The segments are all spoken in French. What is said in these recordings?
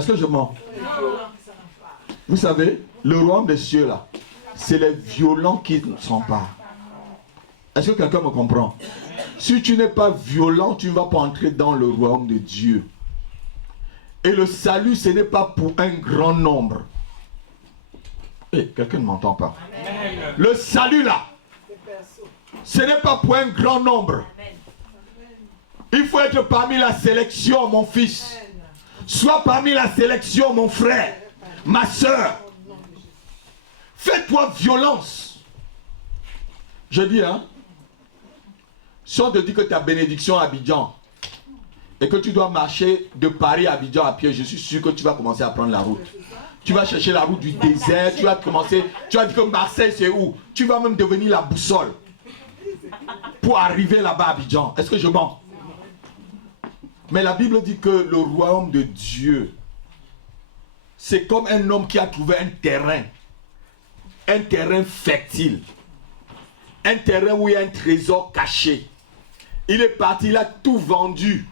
Est-ce que je mens? Vous savez, le royaume des cieux là, c'est les violents qui s'emparent. Est-ce que quelqu'un me comprend? Si tu n'es pas violent, tu ne vas pas entrer dans le royaume de Dieu. Et le salut, ce n'est pas pour un grand nombre. Quelqu'un ne m'entend pas. Amen. Le salut là, ce n'est pas pour un grand nombre. Il faut être parmi la sélection, mon fils. Sois parmi la sélection, mon frère, ma soeur. Fais-toi violence. Je dis, hein, si on te dit que tu as bénédiction à Abidjan et que tu dois marcher de Paris à Abidjan à pied, je suis sûr que tu vas commencer à prendre la route. Tu vas chercher la route du désert, tu vas commencer, tu vas dire que Marseille c'est où? Tu vas même devenir la boussole pour arriver là-bas à Abidjan. Est-ce que je mens? Mais la Bible dit que le royaume de Dieu, c'est comme un homme qui a trouvé un terrain fertile, un terrain où il y a un trésor caché. Il est parti, il a tout vendu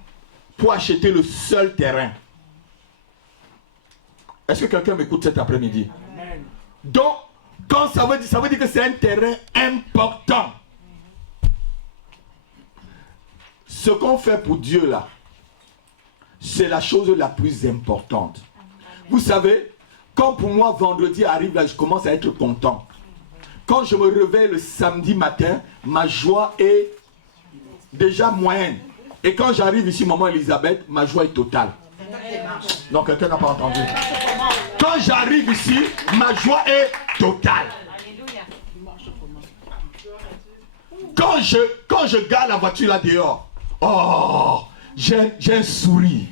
pour acheter le seul terrain. Est-ce que quelqu'un m'écoute cet après-midi? Donc, quand ça veut dire que c'est un terrain important. Ce qu'on fait pour Dieu là, c'est la chose la plus importante. Vous savez, quand pour moi vendredi arrive là, je commence à être content. Quand je me réveille le samedi matin, ma joie est déjà moyenne. Et quand j'arrive ici, maman Elisabeth, ma joie est totale. Donc quelqu'un n'a pas entendu. Quand j'arrive ici, ma joie est totale. Quand je garde la voiture là dehors, oh, j'ai un sourire.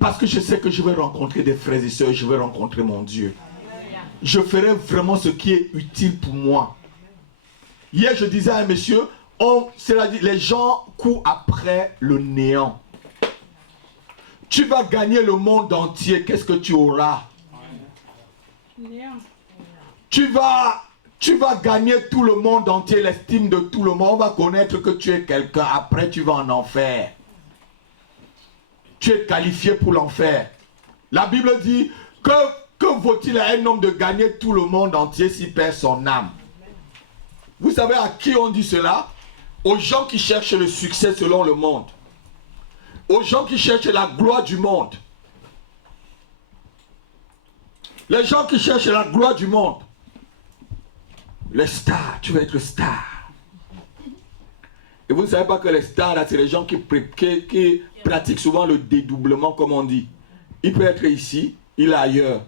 Parce que je sais que je vais rencontrer des frères et sœurs, je vais rencontrer mon Dieu. Je ferai vraiment ce qui est utile pour moi. Hier, je disais à un monsieur, c'est-à-dire les gens courent après le néant. Tu vas gagner le monde entier, qu'est-ce que tu auras? Tu vas gagner tout le monde entier, l'estime de tout le monde. On va connaître que tu es quelqu'un. Après, tu vas en enfer. Tu es qualifié pour l'enfer. La Bible dit que vaut-il à un homme de gagner tout le monde entier s'il perd son âme? Vous savez à qui on dit cela? Aux gens qui cherchent le succès selon le monde. Aux gens qui cherchent la gloire du monde. Les gens qui cherchent la gloire du monde. Les stars, tu vas être star. Et vous ne savez pas que les stars, là, c'est les gens qui pratiquent souvent le dédoublement, comme on dit. Il peut être ici, il est ailleurs.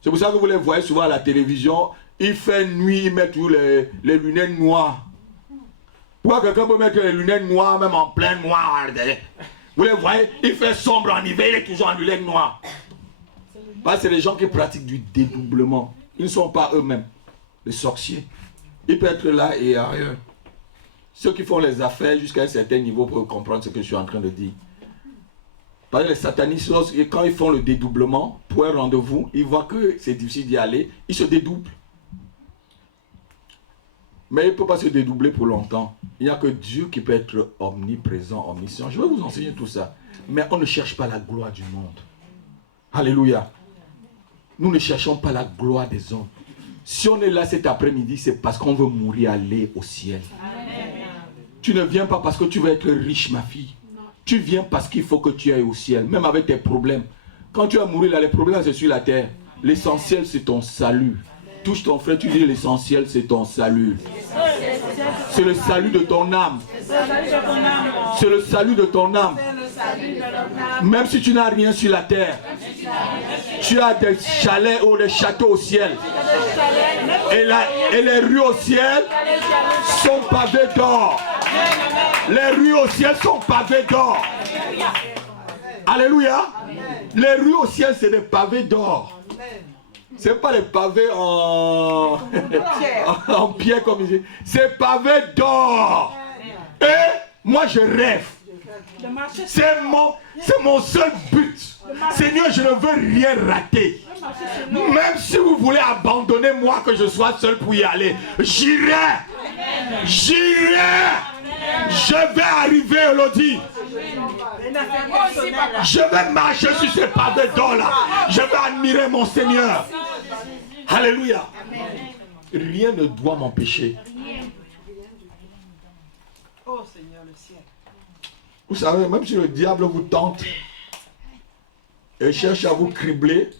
C'est pour ça que vous les voyez souvent à la télévision. Il fait nuit, il met toujours les lunettes noires. Pourquoi quelqu'un peut mettre les lunettes noires, même en plein noir? Vous les voyez, il fait sombre en hiver, il est toujours en lunettes noires. C'est les gens qui pratiquent du dédoublement. Ils ne sont pas eux-mêmes les sorciers. Ils peuvent être là et ailleurs. Ceux qui font les affaires jusqu'à un certain niveau pour comprendre ce que je suis en train de dire. Parce que les satanistes, quand ils font le dédoublement, pour un rendez-vous, ils voient que c'est difficile d'y aller, ils se dédoublent. Mais il ne peut pas se dédoubler pour longtemps. Il n'y a que Dieu qui peut être omniprésent, omniscient. Je vais vous enseigner tout ça. Mais on ne cherche pas la gloire du monde. Alléluia. Nous ne cherchons pas la gloire des hommes. Si on est là cet après-midi, c'est parce qu'on veut mourir, aller au ciel. Amen. Tu ne viens pas parce que tu veux être riche, ma fille. Non. Tu viens parce qu'il faut que tu ailles au ciel, même avec tes problèmes. Quand tu vas mourir là, les problèmes c'est sur la terre. L'essentiel c'est ton salut. Touche ton frère, tu dis l'essentiel c'est ton salut. C'est le salut de ton âme. C'est le salut de ton âme. Même si tu n'as rien sur la terre, tu as des chalets ou des châteaux au ciel. Et les rues au ciel sont pavées d'or. Les rues au ciel sont pavées d'or. Alléluia. Les rues au ciel, c'est des pavés d'or. C'est pas les pavés en pierre comme ici. C'est pavés d'or. Et moi je rêve. C'est mon seul but. Seigneur, je ne veux rien rater. Même si vous voulez abandonner moi, que je sois seul pour y aller, j'irai. J'irai. Je vais arriver, Elodie. Je vais marcher sur ces pavés d'or là. Je vais admirer mon Seigneur. Alléluia. Rien ne doit m'empêcher. Oh Seigneur, le ciel. Vous savez, même si le diable vous tente et cherche à vous cribler,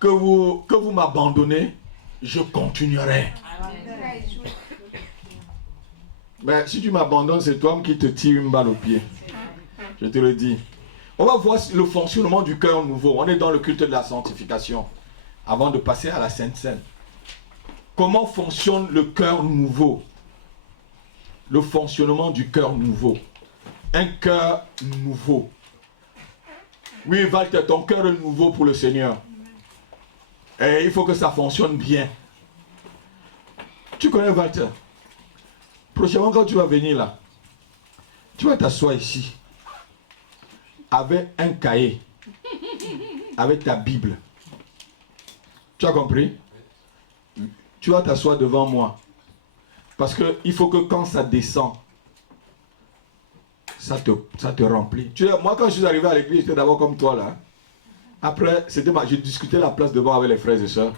que vous m'abandonnez, je continuerai. Mais si tu m'abandonnes, c'est toi qui te tire une balle au pied. Je te le dis. On va voir le fonctionnement du cœur nouveau. On est dans le culte de la sanctification. Avant de passer à la Sainte Seine. Comment fonctionne le cœur nouveau? Le fonctionnement du cœur nouveau. Un cœur nouveau. Oui, Walter, ton cœur est nouveau pour le Seigneur. Et il faut que ça fonctionne bien. Tu connais Walter? Prochainement, quand tu vas venir là, tu vas t'asseoir ici avec un cahier, avec ta Bible. Tu as compris? Tu vas t'asseoir devant moi. Parce qu'il faut que quand ça descend, ça te remplit. Tu sais, moi, quand je suis arrivé à l'église, j'étais d'abord comme toi là. Après, je discutais la place devant avec les frères et sœurs.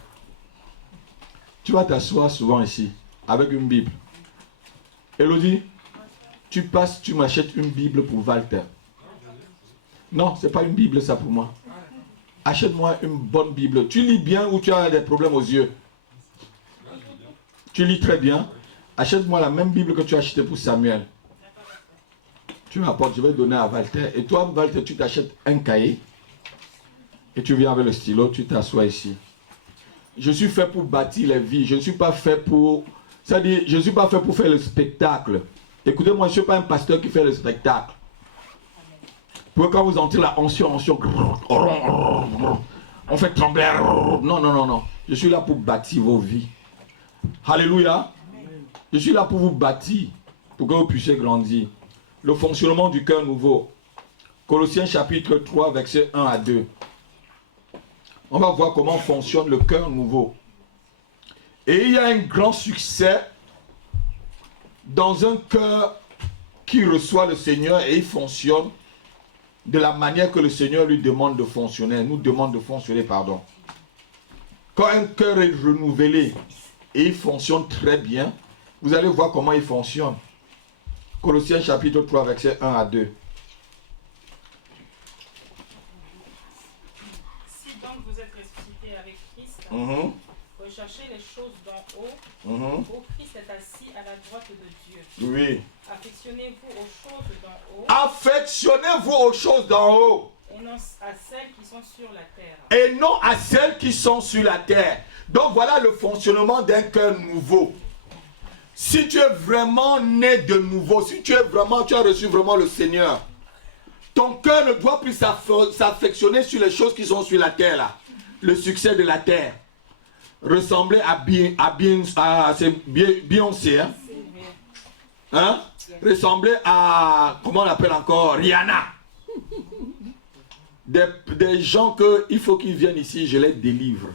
Tu vas t'asseoir souvent ici, avec une Bible. Elodie, tu passes, tu m'achètes une Bible pour Walter. Non, ce n'est pas une Bible ça pour moi. Achète-moi une bonne Bible. Tu lis bien ou tu as des problèmes aux yeux? Tu lis très bien. Achète-moi la même Bible que tu as achetée pour Samuel. Tu m'apportes, je vais donner à Walter. Et toi, Walter, tu t'achètes un cahier. Et tu viens avec le stylo, tu t'assois ici. Je suis fait pour bâtir les vies. Je ne suis pas fait pour... C'est-à-dire, je ne suis pas fait pour faire le spectacle. Écoutez-moi, je ne suis pas un pasteur qui fait le spectacle. Pour quand vous entendez la onction, on fait trembler. Non, non, non, non. Je suis là pour bâtir vos vies. Alléluia. Je suis là pour vous bâtir, pour que vous puissiez grandir. Le fonctionnement du cœur nouveau. Colossiens chapitre 3, versets 1 à 2. On va voir comment fonctionne le cœur nouveau. Et il y a un grand succès dans un cœur qui reçoit le Seigneur et il fonctionne de la manière que le Seigneur lui demande de fonctionner, nous demande de fonctionner, pardon. Quand un cœur est renouvelé et il fonctionne très bien, vous allez voir comment il fonctionne. Colossiens chapitre 3, versets 1 à 2. Si donc vous êtes ressuscités avec Christ, recherchez les choses d'en haut, où Christ est assis à la droite de Dieu. Oui. Affectionnez-vous aux choses d'en haut. Affectionnez-vous aux choses d'en haut. Et non à celles qui sont sur la terre. Et non à celles qui sont sur la terre. Donc voilà le fonctionnement d'un cœur nouveau. Si tu es vraiment né de nouveau, si tu as reçu vraiment le Seigneur, ton cœur ne doit plus s'affectionner sur les choses qui sont sur la terre là. Le succès de la terre. Ressembler à Beyoncé, hein? Hein? Ressembler à, comment on appelle encore, Rihanna. Des gens qu'il faut qu'ils viennent ici, je les délivre.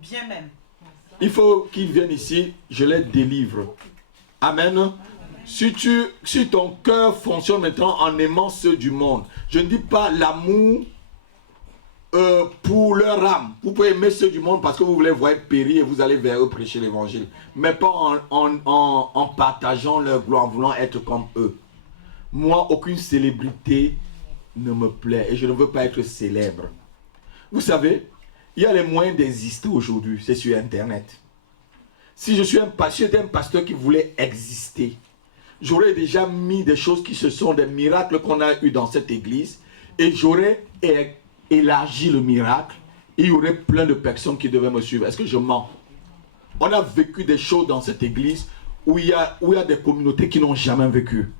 Bien même. Il faut qu'ils viennent ici, je les délivre. Amen. Si ton cœur fonctionne maintenant en aimant ceux du monde, je ne dis pas l'amour pour leur âme. Vous pouvez aimer ceux du monde parce que vous voulez voir périr et vous allez vers eux prêcher l'évangile. Mais pas en partageant leur gloire, en voulant être comme eux. Moi, aucune célébrité ne me plaît et je ne veux pas être célèbre. Vous savez, il y a les moyens d'exister aujourd'hui, c'est sur Internet. Si j'étais un pasteur qui voulait exister, j'aurais déjà mis des choses qui se sont des miracles qu'on a eu dans cette église et j'aurais élargi le miracle et il y aurait plein de personnes qui devaient me suivre. Est-ce que je mens? On a vécu des choses dans cette église où il y a des communautés qui n'ont jamais vécu.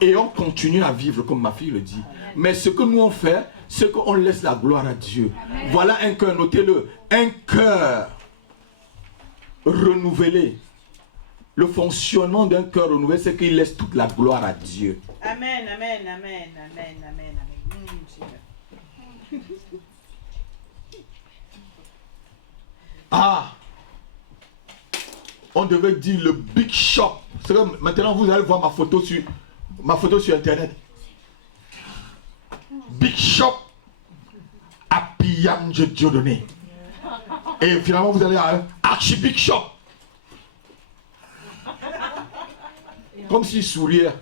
Et on continue à vivre comme ma fille le dit. Amen. Mais ce que nous on fait, c'est qu'on laisse la gloire à Dieu. Amen. Voilà un cœur, notez-le. Un cœur renouvelé. Le fonctionnement d'un cœur renouvelé, c'est qu'il laisse toute la gloire à Dieu. Amen, amen, amen, amen, amen, amen. Ah! on devait dire le Big Shop. C'est que maintenant vous allez voir ma photo sur internet. Big Shop à Piam Dieudonné. Et finalement vous allez à Archie Big Shop. Comme s'ils souriaient.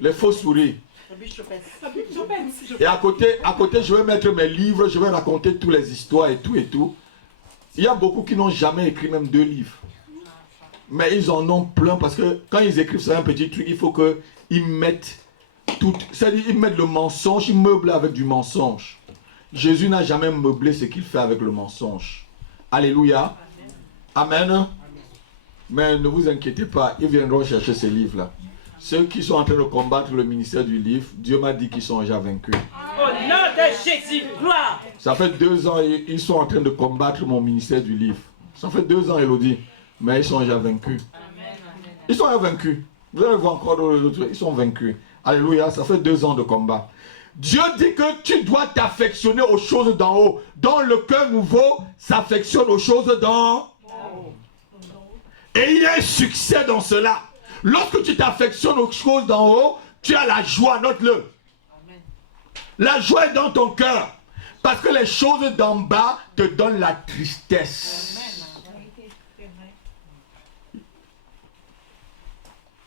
Les faux sourires. Et à côté, je vais mettre mes livres, je vais raconter toutes les histoires et tout. Il y a beaucoup qui n'ont jamais écrit même 2 livres. Mais ils en ont plein parce que quand ils écrivent sur un petit truc, il faut qu'ils mettent tout. C'est-à-dire ils mettent le mensonge, ils meublent avec du mensonge. Jésus n'a jamais meublé ce qu'il fait avec le mensonge. Alléluia. Amen. Mais ne vous inquiétez pas, ils viendront chercher ces livres-là. Ceux qui sont en train de combattre le ministère du livre, Dieu m'a dit qu'ils sont déjà vaincus. Au nom de Jésus, gloire. Ça fait 2 ans, ils sont en train de combattre mon ministère du livre. Ça fait 2 ans, Elodie, mais ils sont déjà vaincus. Ils sont déjà vaincus. Vous allez voir encore d'autres, ils sont vaincus. Alléluia, ça fait 2 ans de combat. Dieu dit que tu dois t'affectionner aux choses d'en haut. Dans le cœur nouveau, s'affectionne aux choses d'en haut. Et il y a un succès dans cela. Lorsque tu t'affectionnes aux choses d'en haut, tu as la joie, note-le. La joie est dans ton cœur. Parce que les choses d'en bas te donnent la tristesse.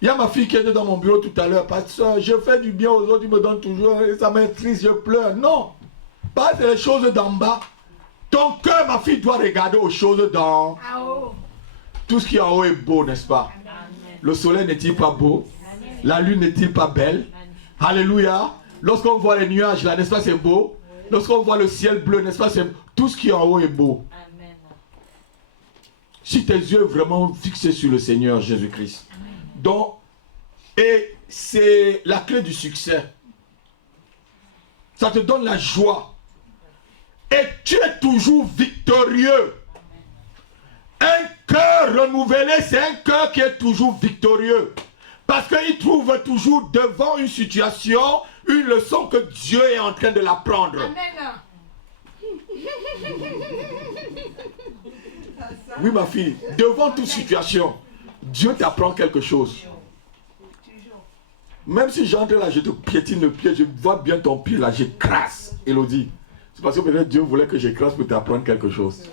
Il y a ma fille qui était dans mon bureau tout à l'heure. Pasteur, je fais du bien aux autres, ils me donnent toujours, et ça m'attriste, je pleure. Non. Pas les choses d'en bas. Ton cœur, ma fille, doit regarder aux choses d'en haut. Tout ce qui est en haut est beau, n'est-ce pas? Le soleil n'est-il pas beau? La lune n'est-il pas belle? Alléluia. Lorsqu'on voit les nuages là, n'est-ce pas, c'est beau? Lorsqu'on voit le ciel bleu, n'est-ce pas, c'est tout ce qui est en haut est beau. Si tes yeux vraiment fixés sur le Seigneur Jésus-Christ. Donc, et c'est la clé du succès. Ça te donne la joie. Et tu es toujours victorieux. Un cœur renouvelé, c'est un cœur qui est toujours victorieux. Parce qu'il trouve toujours devant une situation, une leçon que Dieu est en train de l'apprendre. Oui, ma fille, devant toute situation, Dieu t'apprend quelque chose. Même si j'entre là, je te piétine le pied, je vois bien ton pied là, j'écrase, Elodie. C'est parce que peut-être Dieu voulait que j'écrase pour t'apprendre quelque chose.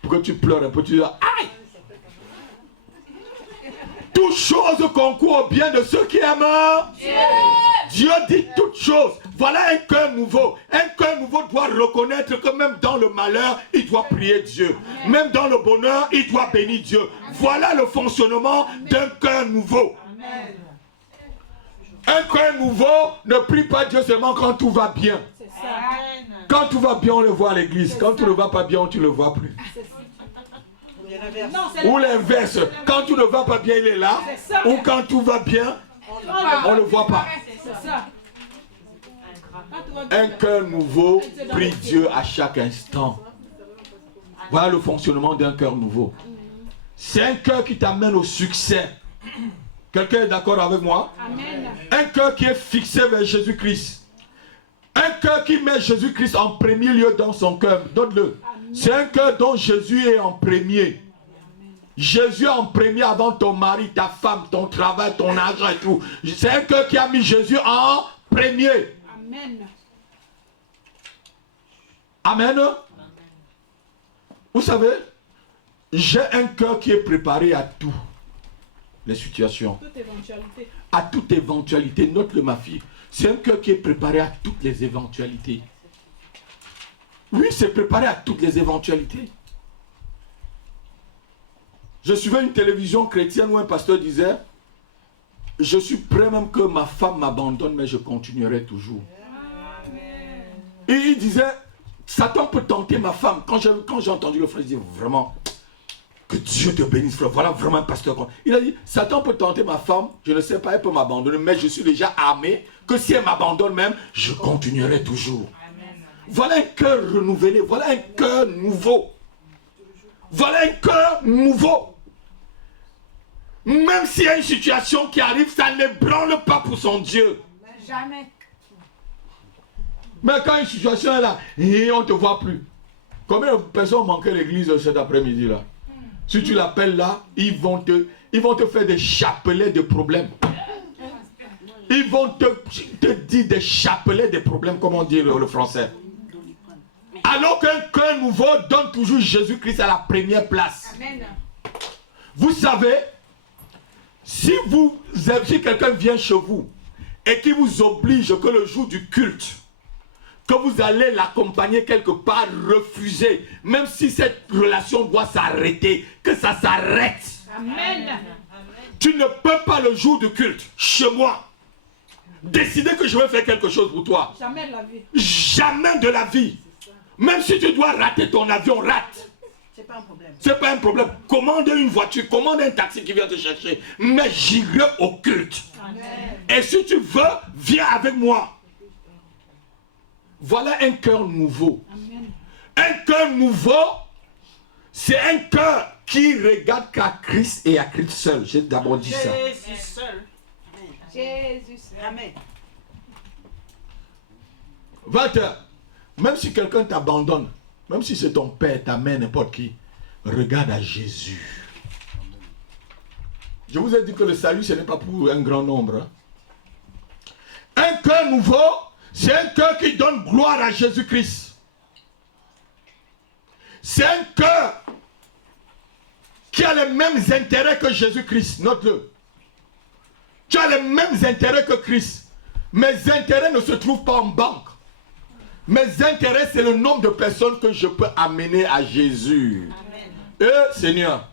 Pour que tu pleures un peu, tu dis aïe! Toutes choses concourent au bien de ceux qui aiment Dieu. Dieu dit toutes choses. Voilà un cœur nouveau. Un cœur nouveau doit reconnaître que même dans le malheur, il doit prier Dieu. Même dans le bonheur, il doit bénir Dieu. Voilà le fonctionnement d'un cœur nouveau. Un cœur nouveau ne prie pas Dieu seulement quand tout va bien. Quand tout va bien, on le voit à l'église. Quand tout ne va pas bien, on ne le voit plus. Ou l'inverse. Quand tout ne va pas bien, il est là. Ou quand tout va bien, on ne le voit pas. Un cœur nouveau prie Dieu à chaque instant. Voilà le fonctionnement d'un cœur nouveau. C'est un cœur qui t'amène au succès. Quelqu'un est d'accord avec moi? Amen. Un cœur qui est fixé vers Jésus-Christ. Un cœur qui met Jésus-Christ en premier lieu dans son cœur. Donne-le. C'est un cœur dont Jésus est en premier. Jésus est en premier avant ton mari, ta femme, ton travail, ton argent et tout. C'est un cœur qui a mis Jésus en premier. Amen. Amen. Vous savez, j'ai un cœur qui est préparé à tout. Les situations. Toute éventualité. À toute éventualité. Note-le, ma fille. C'est un cœur qui est préparé à toutes les éventualités. Oui, c'est préparé à toutes les éventualités. Je suivais une télévision chrétienne où un pasteur disait: je suis prêt même que ma femme m'abandonne, mais je continuerai toujours. Amen. Et il disait: Satan peut tenter ma femme. Quand j'ai entendu le frère, je dis vraiment, que Dieu te bénisse, frère. Voilà vraiment un pasteur. Il a dit: Satan peut tenter ma femme, je ne sais pas, elle peut m'abandonner, mais je suis déjà armé, que si elle m'abandonne même, je continuerai toujours. Amen. Voilà un cœur renouvelé, voilà un cœur nouveau. Voilà un cœur nouveau. Même s'il y a une situation qui arrive, ça ne branle pas pour son Dieu. Jamais. Mais quand une situation est là, et on ne te voit plus. Combien de personnes manquaient l'église cet après-midi là? Si tu l'appelles là, ils vont te faire des chapelets de problèmes. Ils vont te dire des chapelets de problèmes, comme on dit le français. Alors qu'un cœur nouveau donne toujours Jésus-Christ à la première place. Amen. Vous savez, si quelqu'un vient chez vous et qui vous oblige que le jour du culte, que vous allez l'accompagner quelque part, refuser, même si cette relation doit s'arrêter, que ça s'arrête. Amen. Tu ne peux pas le jour du culte, chez moi, décider que je vais faire quelque chose pour toi. Jamais de la vie. Jamais de la vie. Même si tu dois rater ton avion, rate. C'est pas un problème. C'est pas un problème. Commande une voiture, commande un taxi qui vient te chercher. Mais j'irai au culte. Amen. Et si tu veux, viens avec moi. Voilà un cœur nouveau. Amen. Un cœur nouveau, c'est un cœur qui regarde qu'à Christ et à Christ seul. J'ai d'abord dit ça. Jésus seul. Jésus seul. Amen. 20h. Même si quelqu'un t'abandonne, même si c'est ton père, ta mère, n'importe qui, regarde à Jésus. Je vous ai dit que le salut, ce n'est pas pour un grand nombre. Un cœur nouveau, c'est un cœur qui donne gloire à Jésus-Christ. C'est un cœur qui a les mêmes intérêts que Jésus-Christ. Note-le. Tu as les mêmes intérêts que Christ. Mes intérêts ne se trouvent pas en banque. Mes intérêts, c'est le nombre de personnes que je peux amener à Jésus. Amen. Seigneur,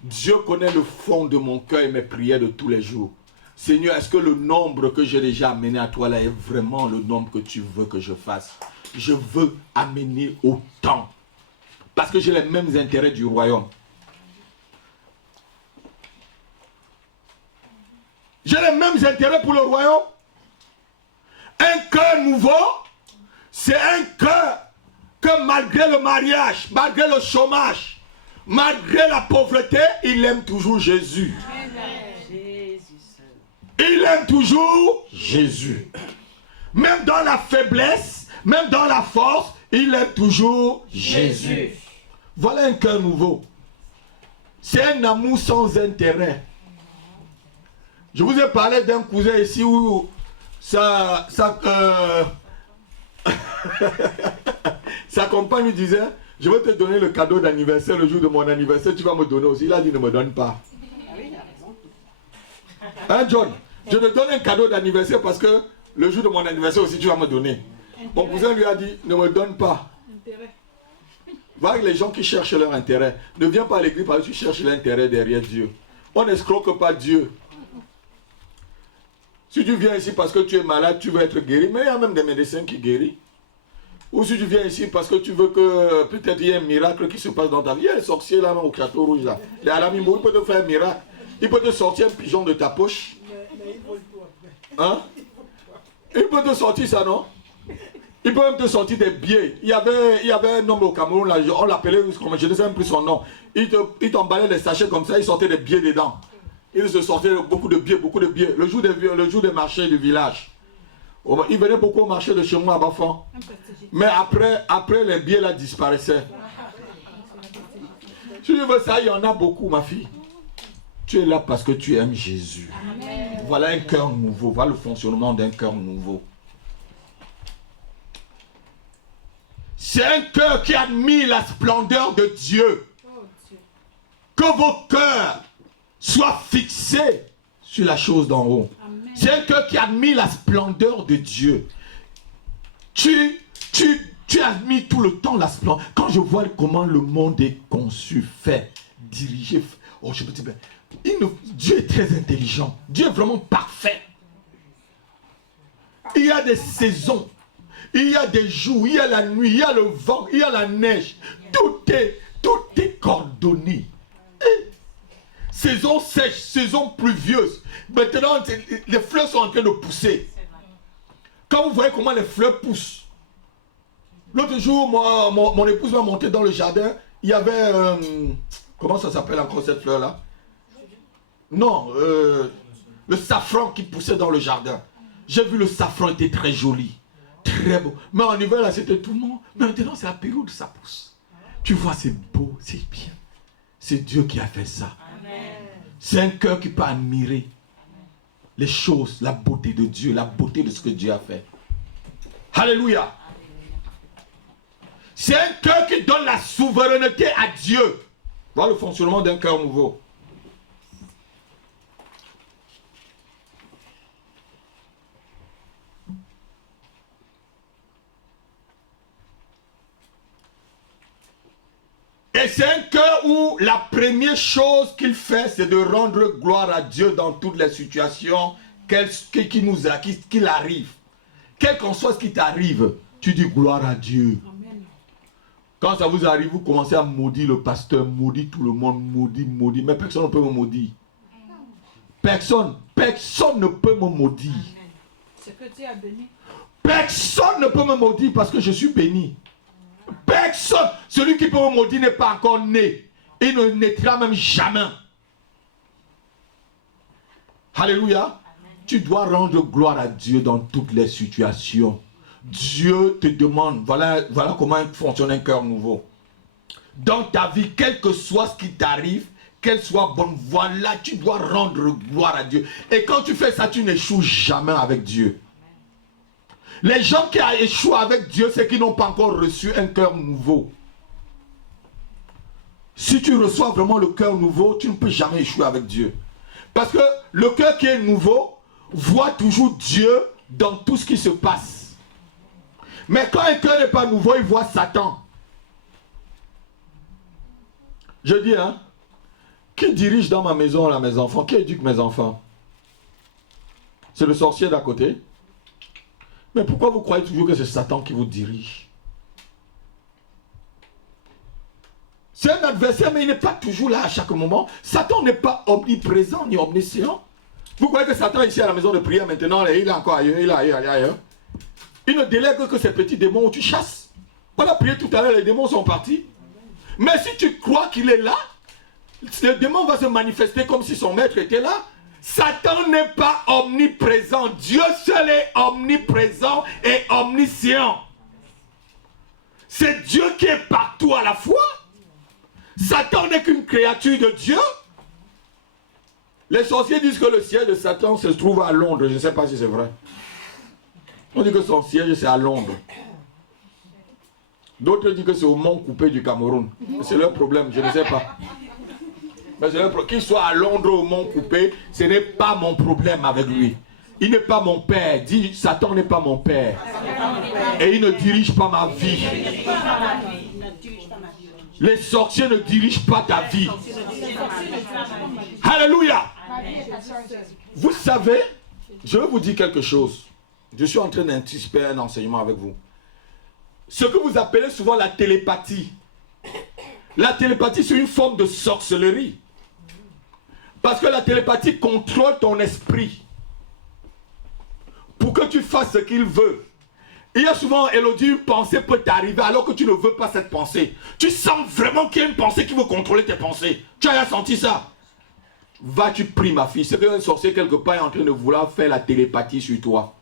Dieu connaît le fond de mon cœur et mes prières de tous les jours. Seigneur, est-ce que le nombre que j'ai déjà amené à toi là est vraiment le nombre que tu veux que je fasse? Je veux amener autant. Parce que j'ai les mêmes intérêts du royaume. J'ai les mêmes intérêts pour le royaume. Un cœur nouveau, c'est un cœur que malgré le mariage, malgré le chômage, malgré la pauvreté, il aime toujours Jésus. Il aime toujours Jésus. Même dans la faiblesse, même dans la force, il aime toujours Jésus. Voilà un cœur nouveau. C'est un amour sans intérêt. Je vous ai parlé d'un cousin ici où sa compagne lui disait, je vais te donner le cadeau d'anniversaire le jour de mon anniversaire, tu vas me donner aussi. Il a dit, ne me donne pas. Hein, John? Je te donne un cadeau d'anniversaire parce que le jour de mon anniversaire aussi, tu vas me donner. Mon cousin lui a dit, ne me donne pas. Voilà les gens qui cherchent leur intérêt. Ne viens pas à l'église parce que tu cherches l'intérêt derrière Dieu. On n'escroque pas Dieu. Si tu viens ici parce que tu es malade, tu veux être guéri, mais il y a même des médecins qui guérissent. Ou si tu viens ici parce que tu veux que peut-être il y ait un miracle qui se passe dans ta vie. Il y a un sorcier là au château rouge là. Il peut te faire un miracle. Il peut te sortir un pigeon de ta poche. Hein? Il peut te sortir ça, non? Il peut même te sortir des billets. Il y avait un homme au Cameroun, là, on l'appelait, je ne sais même plus son nom. Il t'emballait des sachets comme ça, il sortait des billets dedans. Il se sortait beaucoup de billets, beaucoup de billets. Le jour des marchés du village. Il venait beaucoup au marché de chez moi à Bafon. Mais après les billets là disparaissaient. Si tu veux ça, il y en a beaucoup, ma fille. Tu es là parce que tu aimes Jésus. Amen. Voilà un cœur nouveau. Voilà le fonctionnement d'un cœur nouveau. C'est un cœur qui admire la splendeur de Dieu. Que vos cœurs soient fixés sur la chose d'en haut. C'est un cœur qui admire la splendeur de Dieu. Tu admires tout le temps la splendeur. Quand je vois comment le monde est conçu, fait, dirigé, oh, je me dis, ben, Dieu est très intelligent. Dieu est vraiment parfait. Il y a des saisons. Il y a des jours, il y a la nuit, il y a le vent, il y a la neige. Tout est coordonné. Et saison sèche, saison pluvieuse. Maintenant, les fleurs sont en train de pousser. Quand vous voyez comment les fleurs poussent. L'autre jour, mon épouse m'a monté dans le jardin. Il y avait... comment ça s'appelle encore cette fleur-là? Non, le safran qui poussait dans le jardin. J'ai vu le safran était très joli. Très beau. Mais en hiver, là, c'était tout le monde. Mais maintenant, c'est la période où ça pousse. Tu vois, c'est beau, c'est bien. c'est Dieu qui a fait ça. Amen. C'est un cœur qui peut admirer les choses, la beauté de Dieu, la beauté de ce que Dieu a fait. Alléluia. C'est un cœur qui donne la souveraineté à Dieu. Voilà le fonctionnement d'un cœur nouveau. Et c'est un cœur où la première chose qu'il fait, c'est de rendre gloire à Dieu dans toutes les situations qu'il arrive. Quel qu'en soit ce qui t'arrive, tu dis gloire à Dieu. Amen. Quand ça vous arrive, vous commencez à maudire le pasteur, maudire tout le monde, maudire. Mais personne ne peut me maudire. Personne ne peut me maudire. C'est que Dieu a béni. Personne ne peut me maudire parce que je suis béni. Personne. Celui qui peut me maudire n'est pas encore né. Il ne naîtra même jamais. Alléluia. Amen. Tu dois rendre gloire à Dieu dans toutes les situations. Dieu te demande, voilà comment fonctionne un cœur nouveau. Dans ta vie, quel que soit ce qui t'arrive, qu'elle soit bonne, voilà, tu dois rendre gloire à Dieu. Et quand tu fais ça, tu n'échoues jamais avec Dieu. Les gens qui ont échoué avec Dieu, c'est qu'ils n'ont pas encore reçu un cœur nouveau. Si tu reçois vraiment le cœur nouveau, tu ne peux jamais échouer avec Dieu. Parce que le cœur qui est nouveau voit toujours Dieu dans tout ce qui se passe. Mais quand un cœur n'est pas nouveau, il voit Satan. Je dis, hein, qui dirige dans ma maison là, mes enfants? Qui éduque mes enfants? C'est le sorcier d'à côté? Mais pourquoi vous croyez toujours que c'est Satan qui vous dirige? C'est un adversaire, mais il n'est pas toujours là à chaque moment. Satan n'est pas omniprésent ni omniscient. Vous croyez que Satan est ici à la maison de prière maintenant, il est encore ailleurs, il est ailleurs. Il ne délègue que ces petits démons où tu chasses. On a prié tout à l'heure, les démons sont partis. Mais si tu crois qu'il est là, le démon va se manifester comme si son maître était là. Satan n'est pas omniprésent. Dieu seul est omniprésent et omniscient. C'est Dieu qui est partout à la fois. Satan n'est qu'une créature de Dieu. Les sorciers disent que le siège de Satan se trouve à Londres. Je ne sais pas si c'est vrai. On dit que son siège c'est à Londres. D'autres disent que c'est au Mont Coupé du Cameroun. C'est leur problème, je ne sais pas. Mais qu'il soit à Londres ou au Mont Coupé, ce n'est pas mon problème avec lui. Il n'est pas mon père. Dis, Satan n'est pas mon père. Et il ne dirige pas ma vie. Les sorciers ne dirigent pas ta vie. Alléluia. Vous savez, je vais vous dire quelque chose. Je suis en train d'anticiper un enseignement avec vous. Ce que vous appelez souvent la télépathie. La télépathie, c'est une forme de sorcellerie. Parce que la télépathie contrôle ton esprit. Pour que tu fasses ce qu'il veut. Il y a souvent, Elodie, une pensée peut t'arriver alors que tu ne veux pas cette pensée. Tu sens vraiment qu'il y a une pensée qui veut contrôler tes pensées. Tu as senti ça? Va, tu pries, ma fille. C'est qu'un sorcier quelque part est en train de vouloir faire la télépathie sur toi.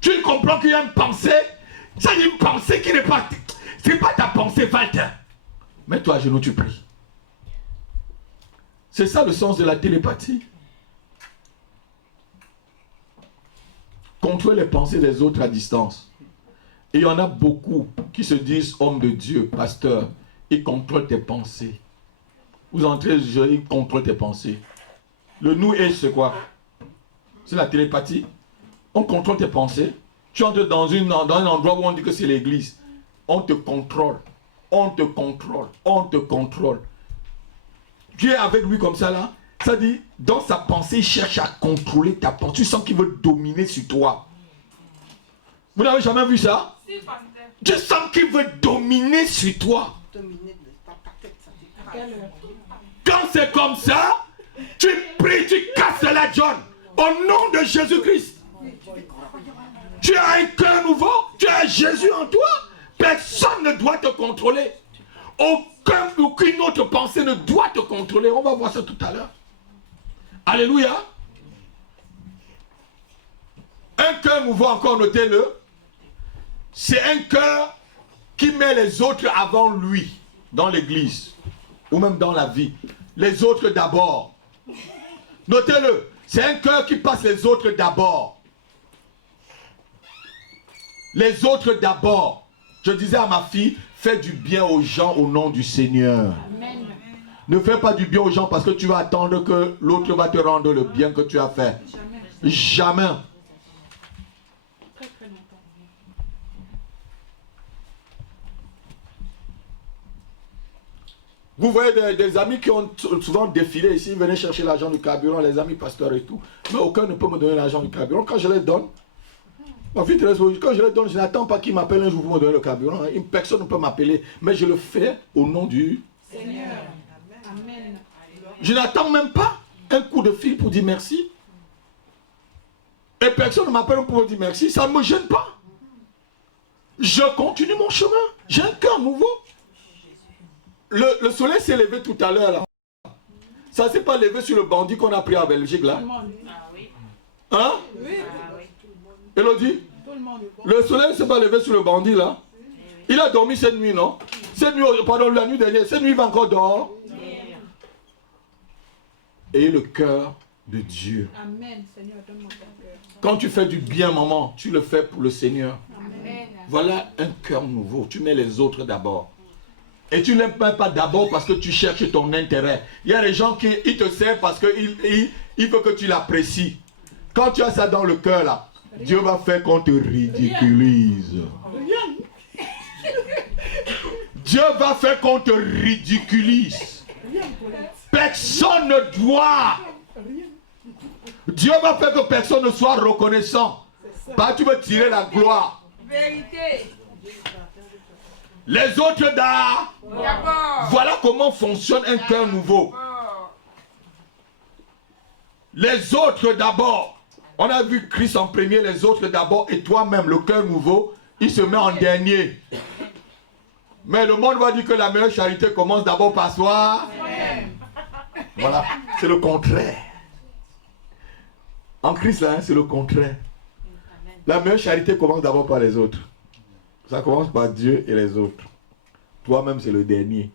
Tu comprends qu'il y a une pensée? C'est une pensée qui n'est pas... C'est pas ta pensée, Walter. Mets-toi à genoux, tu pries. C'est ça le sens de la télépathie. Contrôler les pensées des autres à distance. Et il y en a beaucoup qui se disent hommes de Dieu, pasteurs. Ils contrôlent tes pensées. Vous entrez, ils contrôlent tes pensées. Le New Age, c'est quoi? C'est la télépathie. On contrôle tes pensées. Tu entres dans un endroit où on dit que c'est l'église. On te contrôle. On te contrôle. On te contrôle. Tu es avec lui comme ça là. Ça dit, dans sa pensée, il cherche à contrôler ta pensée. Tu sens qu'il veut dominer sur toi. Vous n'avez jamais vu ça? Tu sens qu'il veut dominer sur toi. Quand c'est comme ça, tu pries, tu casses la John. Au nom de Jésus-Christ. Tu as un cœur nouveau, tu as Jésus en toi. Personne ne doit te contrôler. Aucune autre pensée ne doit te contrôler. On va voir ça tout à l'heure. Alléluia. Un cœur nouveau, encore notez-le. c'est un cœur qui met les autres avant lui, dans l'église, ou même dans la vie. Les autres d'abord. Notez-le, c'est un cœur qui passe les autres d'abord. Les autres d'abord. Je disais à ma fille, fais du bien aux gens au nom du Seigneur. Amen. Ne fais pas du bien aux gens parce que tu vas attendre que l'autre va te rendre le bien que tu as fait. Jamais. Très très longtemps. Vous voyez des amis qui ont souvent défilé ici, ils venaient chercher l'argent du carburant, les amis pasteurs et tout. Mais aucun ne peut me donner l'argent du carburant. Quand je les donne, ma fille Thérèse, quand je les donne, je n'attends pas qu'ils m'appellent un jour pour me donner le carburant. Personne ne peut m'appeler, mais je le fais au nom du Seigneur. Amen. Je n'attends même pas un coup de fil pour dire merci. Et personne ne m'appelle pour me dire merci. Ça ne me gêne pas. Je continue mon chemin. J'ai un cœur nouveau. Le soleil s'est levé tout à l'heure là. Ça ne s'est pas levé sur le bandit qu'on a pris en Belgique là. Ah oui. Hein? Oui. Elodie? Tout le monde. Le soleil ne s'est pas levé sur le bandit là. Il a dormi cette nuit, non? Cette nuit, pardon, la nuit dernière. Cette nuit, il va encore dehors. Et le cœur de Dieu. Amen. Seigneur, donne-moi ton cœur. Quand tu fais du bien, maman, tu le fais pour le Seigneur. Amen. Voilà un cœur nouveau. Tu mets les autres d'abord. Et tu n'aimes pas d'abord parce que tu cherches ton intérêt. Il y a des gens qui ils te servent parce qu'il faut que tu l'apprécies. Quand tu as ça dans le cœur là, Dieu va faire qu'on te ridiculise. Dieu va faire qu'on te ridiculise. Personne ne doit. Dieu va faire que personne ne soit reconnaissant. Pas tu veux tirer la gloire. Vérité. Les autres d'abord. Voilà comment fonctionne un cœur nouveau. Les autres d'abord. On a vu Christ en premier, les autres d'abord, et toi-même, le cœur nouveau, il se met en dernier. Mais le monde va dire que la meilleure charité commence d'abord par soi. Voilà, c'est le contraire. En Christ, là, c'est le contraire. La meilleure charité commence d'abord par les autres. Ça commence par Dieu et les autres. Toi-même, c'est le dernier.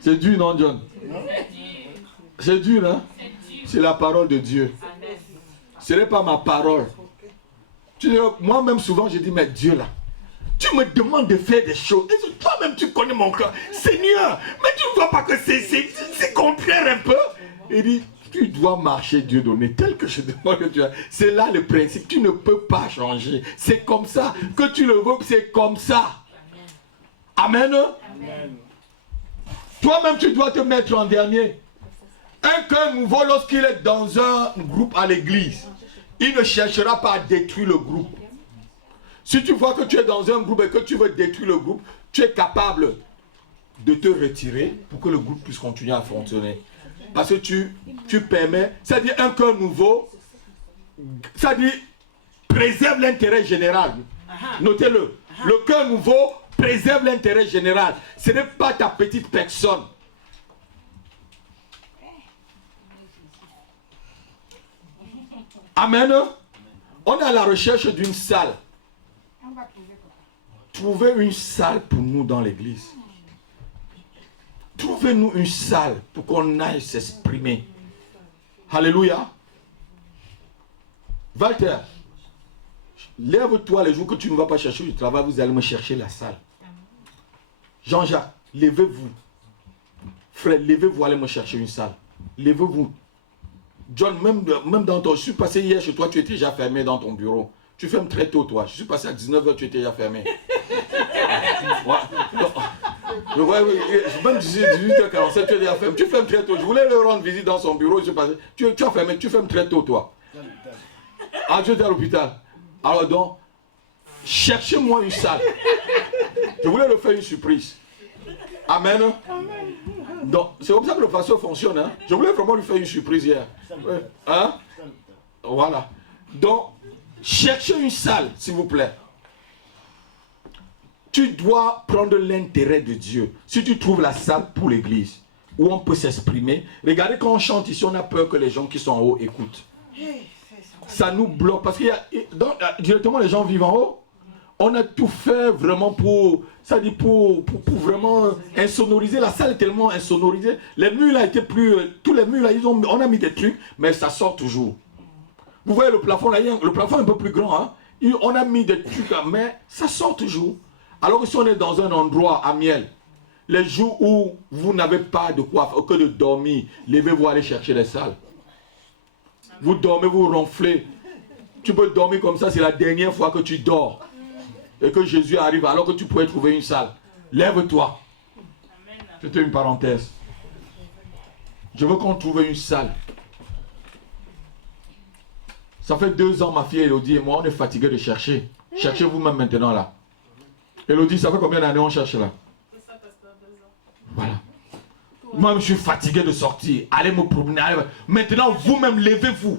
C'est dur, non, John? C'est dur, hein? C'est la parole de Dieu. Ce n'est pas ma parole. Moi-même, souvent, je dis, mais Dieu, là, tu me demandes de faire des choses. Et toi-même, tu connais mon cœur. Seigneur, mais tu ne vois pas que c'est contraire un peu? Il dit, tu dois marcher, Dieu donné, tel que je demande que tu as. C'est là le principe. Tu ne peux pas changer. C'est comme ça. Que tu le veux, c'est comme ça. Amen. Amen. Toi-même, tu dois te mettre en dernier. Un cœur nouveau, lorsqu'il est dans un groupe à l'église, il ne cherchera pas à détruire le groupe. Si tu vois que tu es dans un groupe et que tu veux détruire le groupe, tu es capable de te retirer pour que le groupe puisse continuer à fonctionner. Parce que tu permets, c'est-à-dire un cœur nouveau, c'est-à-dire préserve l'intérêt général. Notez-le. Le cœur nouveau préserve l'intérêt général. Ce n'est pas ta petite personne. Amen. On est à la recherche d'une salle. Trouvez une salle pour nous dans l'église. Trouvez-nous une salle pour qu'on aille s'exprimer. Alléluia. Walter, lève-toi les jours que tu ne vas pas chercher du travail, vous allez me chercher la salle. Jean-Jacques, levez-vous. Frère, levez-vous, allez me chercher une salle. Levez-vous. John, même dans ton... Je suis passé hier chez toi, tu étais déjà fermé dans ton bureau. Tu fermes très tôt, toi. Je suis passé à 19h, tu étais déjà fermé. Même 18h47, tu es déjà fermé. Tu fermes très tôt. Je voulais leur rendre visite dans son bureau. Je suis passé. Tu as fermé, tu fermes très tôt, toi. Ah, tu es à l'hôpital. Alors donc, cherchez-moi une salle. Je voulais leur faire une surprise. Amen. Donc, c'est comme ça que le pasteur fonctionne. Hein? Je voulais vraiment lui faire une surprise hier. Hein? Voilà. Donc, cherchez une salle, s'il vous plaît. Tu dois prendre l'intérêt de Dieu. Si tu trouves la salle pour l'église, où on peut s'exprimer. Regardez quand on chante ici, on a peur que les gens qui sont en haut écoutent. Ça nous bloque. Parce qu'il y a, directement, les gens vivent en haut. On a tout fait vraiment pour vraiment insonoriser. La salle est tellement insonorisée. Les murs là étaient plus... tous les murs là, on a mis des trucs, mais ça sort toujours. Vous voyez le plafond là, le plafond est un peu plus grand. Hein? On a mis des trucs là, mais ça sort toujours. Alors que si on est dans un endroit à miel, les jours où vous n'avez pas de quoi faire, que de dormir, levez-vous aller chercher les salles. Vous dormez, vous ronflez. Tu peux dormir comme ça, c'est la dernière fois que tu dors. Et que Jésus arrive alors que tu pourrais trouver une salle. Lève-toi. C'était une parenthèse. Je veux qu'on trouve une salle. Ça fait 2 ans, ma fille Elodie et moi, on est fatigués de chercher. Cherchez vous-même maintenant là. Elodie, ça fait combien d'années on cherche là? Voilà. Moi, je suis fatigué de sortir. Allez me promener. Maintenant, vous-même, levez-vous.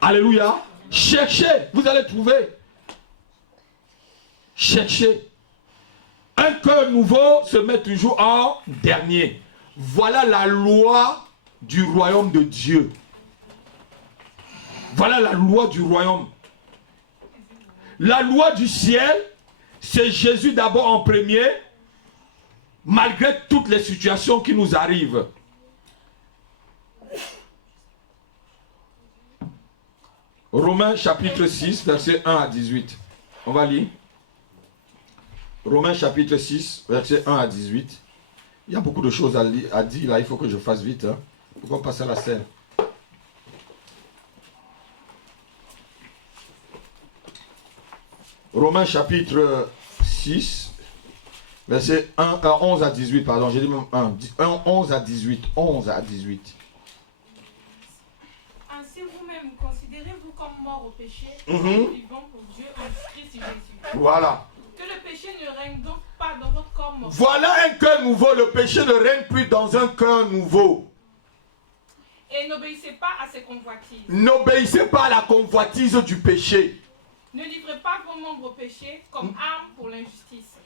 Alléluia. Cherchez. Vous allez trouver. Cherchez. Un cœur nouveau se met toujours en dernier. Voilà la loi du royaume de Dieu. Voilà la loi du royaume. La loi du ciel, c'est Jésus d'abord en premier, malgré toutes les situations qui nous arrivent. Romains chapitre 6, versets 1 à 18. On va lire. Romains chapitre 6, versets 1 à 18. Il y a beaucoup de choses à dire là, il faut que je fasse vite. Hein, pour qu'on passe à la scène. Romains chapitre 6, verset 11 à 18, pardon, j'ai dit même 11 à 18, 11 à 18. Ainsi vous-même, considérez-vous comme mort au péché, vivant pour Dieu en Christ Jésus. Voilà. Que le péché ne règne donc pas dans votre corps mortel. Voilà un cœur nouveau, le péché ne règne plus dans un cœur nouveau. Et n'obéissez pas à ses convoitises. N'obéissez pas à la convoitise du péché. Ne livrez pas vos membres au péché comme armes pour l'injustice.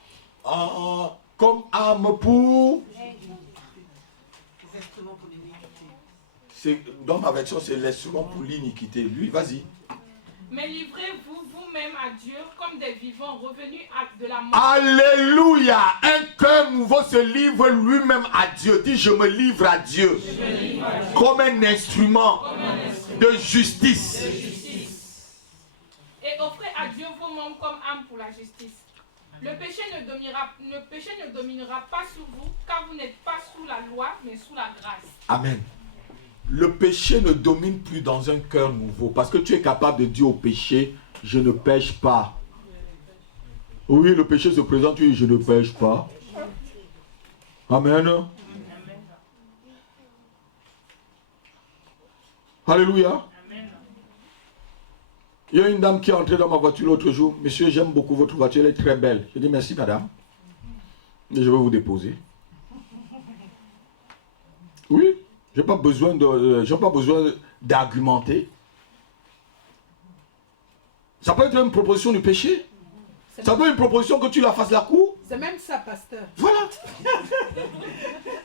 Comme arme pour... Dans ma version, c'est l'instrument pour l'iniquité. Lui, vas-y. Mais livrez-vous vous-même à Dieu comme des vivants revenus de la mort. Alléluia. Un cœur nouveau se livre lui-même à Dieu. Dis, je me livre à Dieu. Comme un instrument de justice. Et offrez à Dieu vos membres comme âme pour la justice. Le péché ne dominera pas sur vous, car vous n'êtes pas sous la loi, mais sous la grâce. Amen. Le péché ne domine plus dans un cœur nouveau, parce que tu es capable de dire au péché, je ne pêche pas. Oui, le péché se présente, tu dis, je ne pêche pas. Amen. Alléluia. Il y a une dame qui est entrée dans ma voiture l'autre jour. Monsieur, j'aime beaucoup votre voiture, elle est très belle. Je dis merci madame. Et je vais vous déposer. Oui, je n'ai pas besoin d'argumenter. Ça peut être une proposition du péché. Ça peut être une proposition que tu la fasses la cour. C'est même ça, pasteur. Voilà.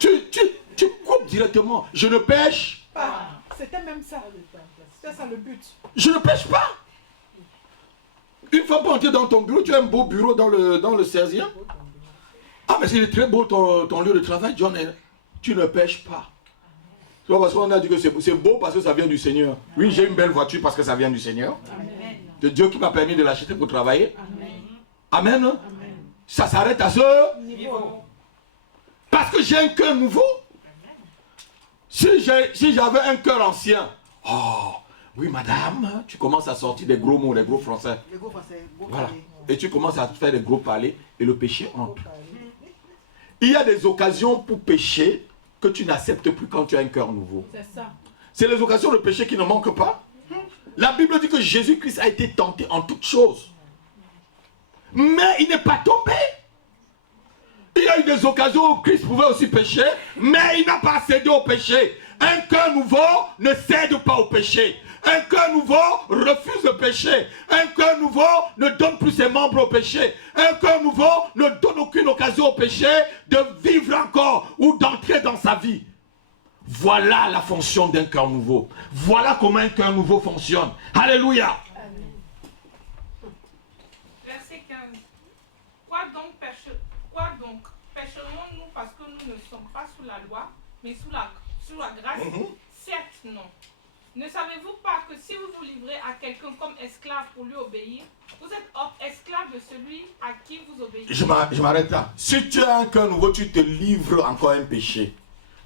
tu coupes directement. Je ne pêche pas. C'était même ça. C'était ça le but. Je ne pêche pas. Une fois pour entrer dans ton bureau, tu as un beau bureau dans le 16e. Ah, mais c'est très beau ton lieu de travail, John. Tu ne pêches pas. C'est pas parce qu'on a dit que c'est beau parce que ça vient du Seigneur. Oui, j'ai une belle voiture parce que ça vient du Seigneur. C'est Dieu qui m'a permis de l'acheter pour travailler. Amen. Amen. Ça s'arrête à ce niveau. Parce que j'ai un cœur nouveau. Si j'avais un cœur ancien, oh, oui madame, tu commences à sortir des gros mots, des gros français. Les gros français, gros voilà. parler. Et tu commences à faire des gros parler et le péché entre. Il y a des occasions pour pécher que tu n'acceptes plus quand tu as un cœur nouveau. C'est ça. C'est les occasions de péché qui ne manquent pas. La Bible dit que Jésus-Christ a été tenté en toutes choses. Mais il n'est pas tombé. Il y a eu des occasions où Christ pouvait aussi pécher, mais il n'a pas cédé au péché. Un cœur nouveau ne cède pas au péché. Un cœur nouveau refuse le péché. Un cœur nouveau ne donne plus ses membres au péché. Un cœur nouveau ne donne aucune occasion au péché de vivre encore ou d'entrer dans sa vie. Voilà la fonction d'un cœur nouveau. Voilà comment un cœur nouveau fonctionne. Alléluia. Verset 15. Quoi donc pécherons-nous parce que nous ne sommes pas sous la loi, mais sous la grâce? Certes, non. Ne savez-vous pas que si vous vous livrez à quelqu'un comme esclave pour lui obéir, vous êtes esclave de celui à qui vous obéissez? Je m'arrête là. Si tu as un cœur nouveau, tu te livres encore à un péché.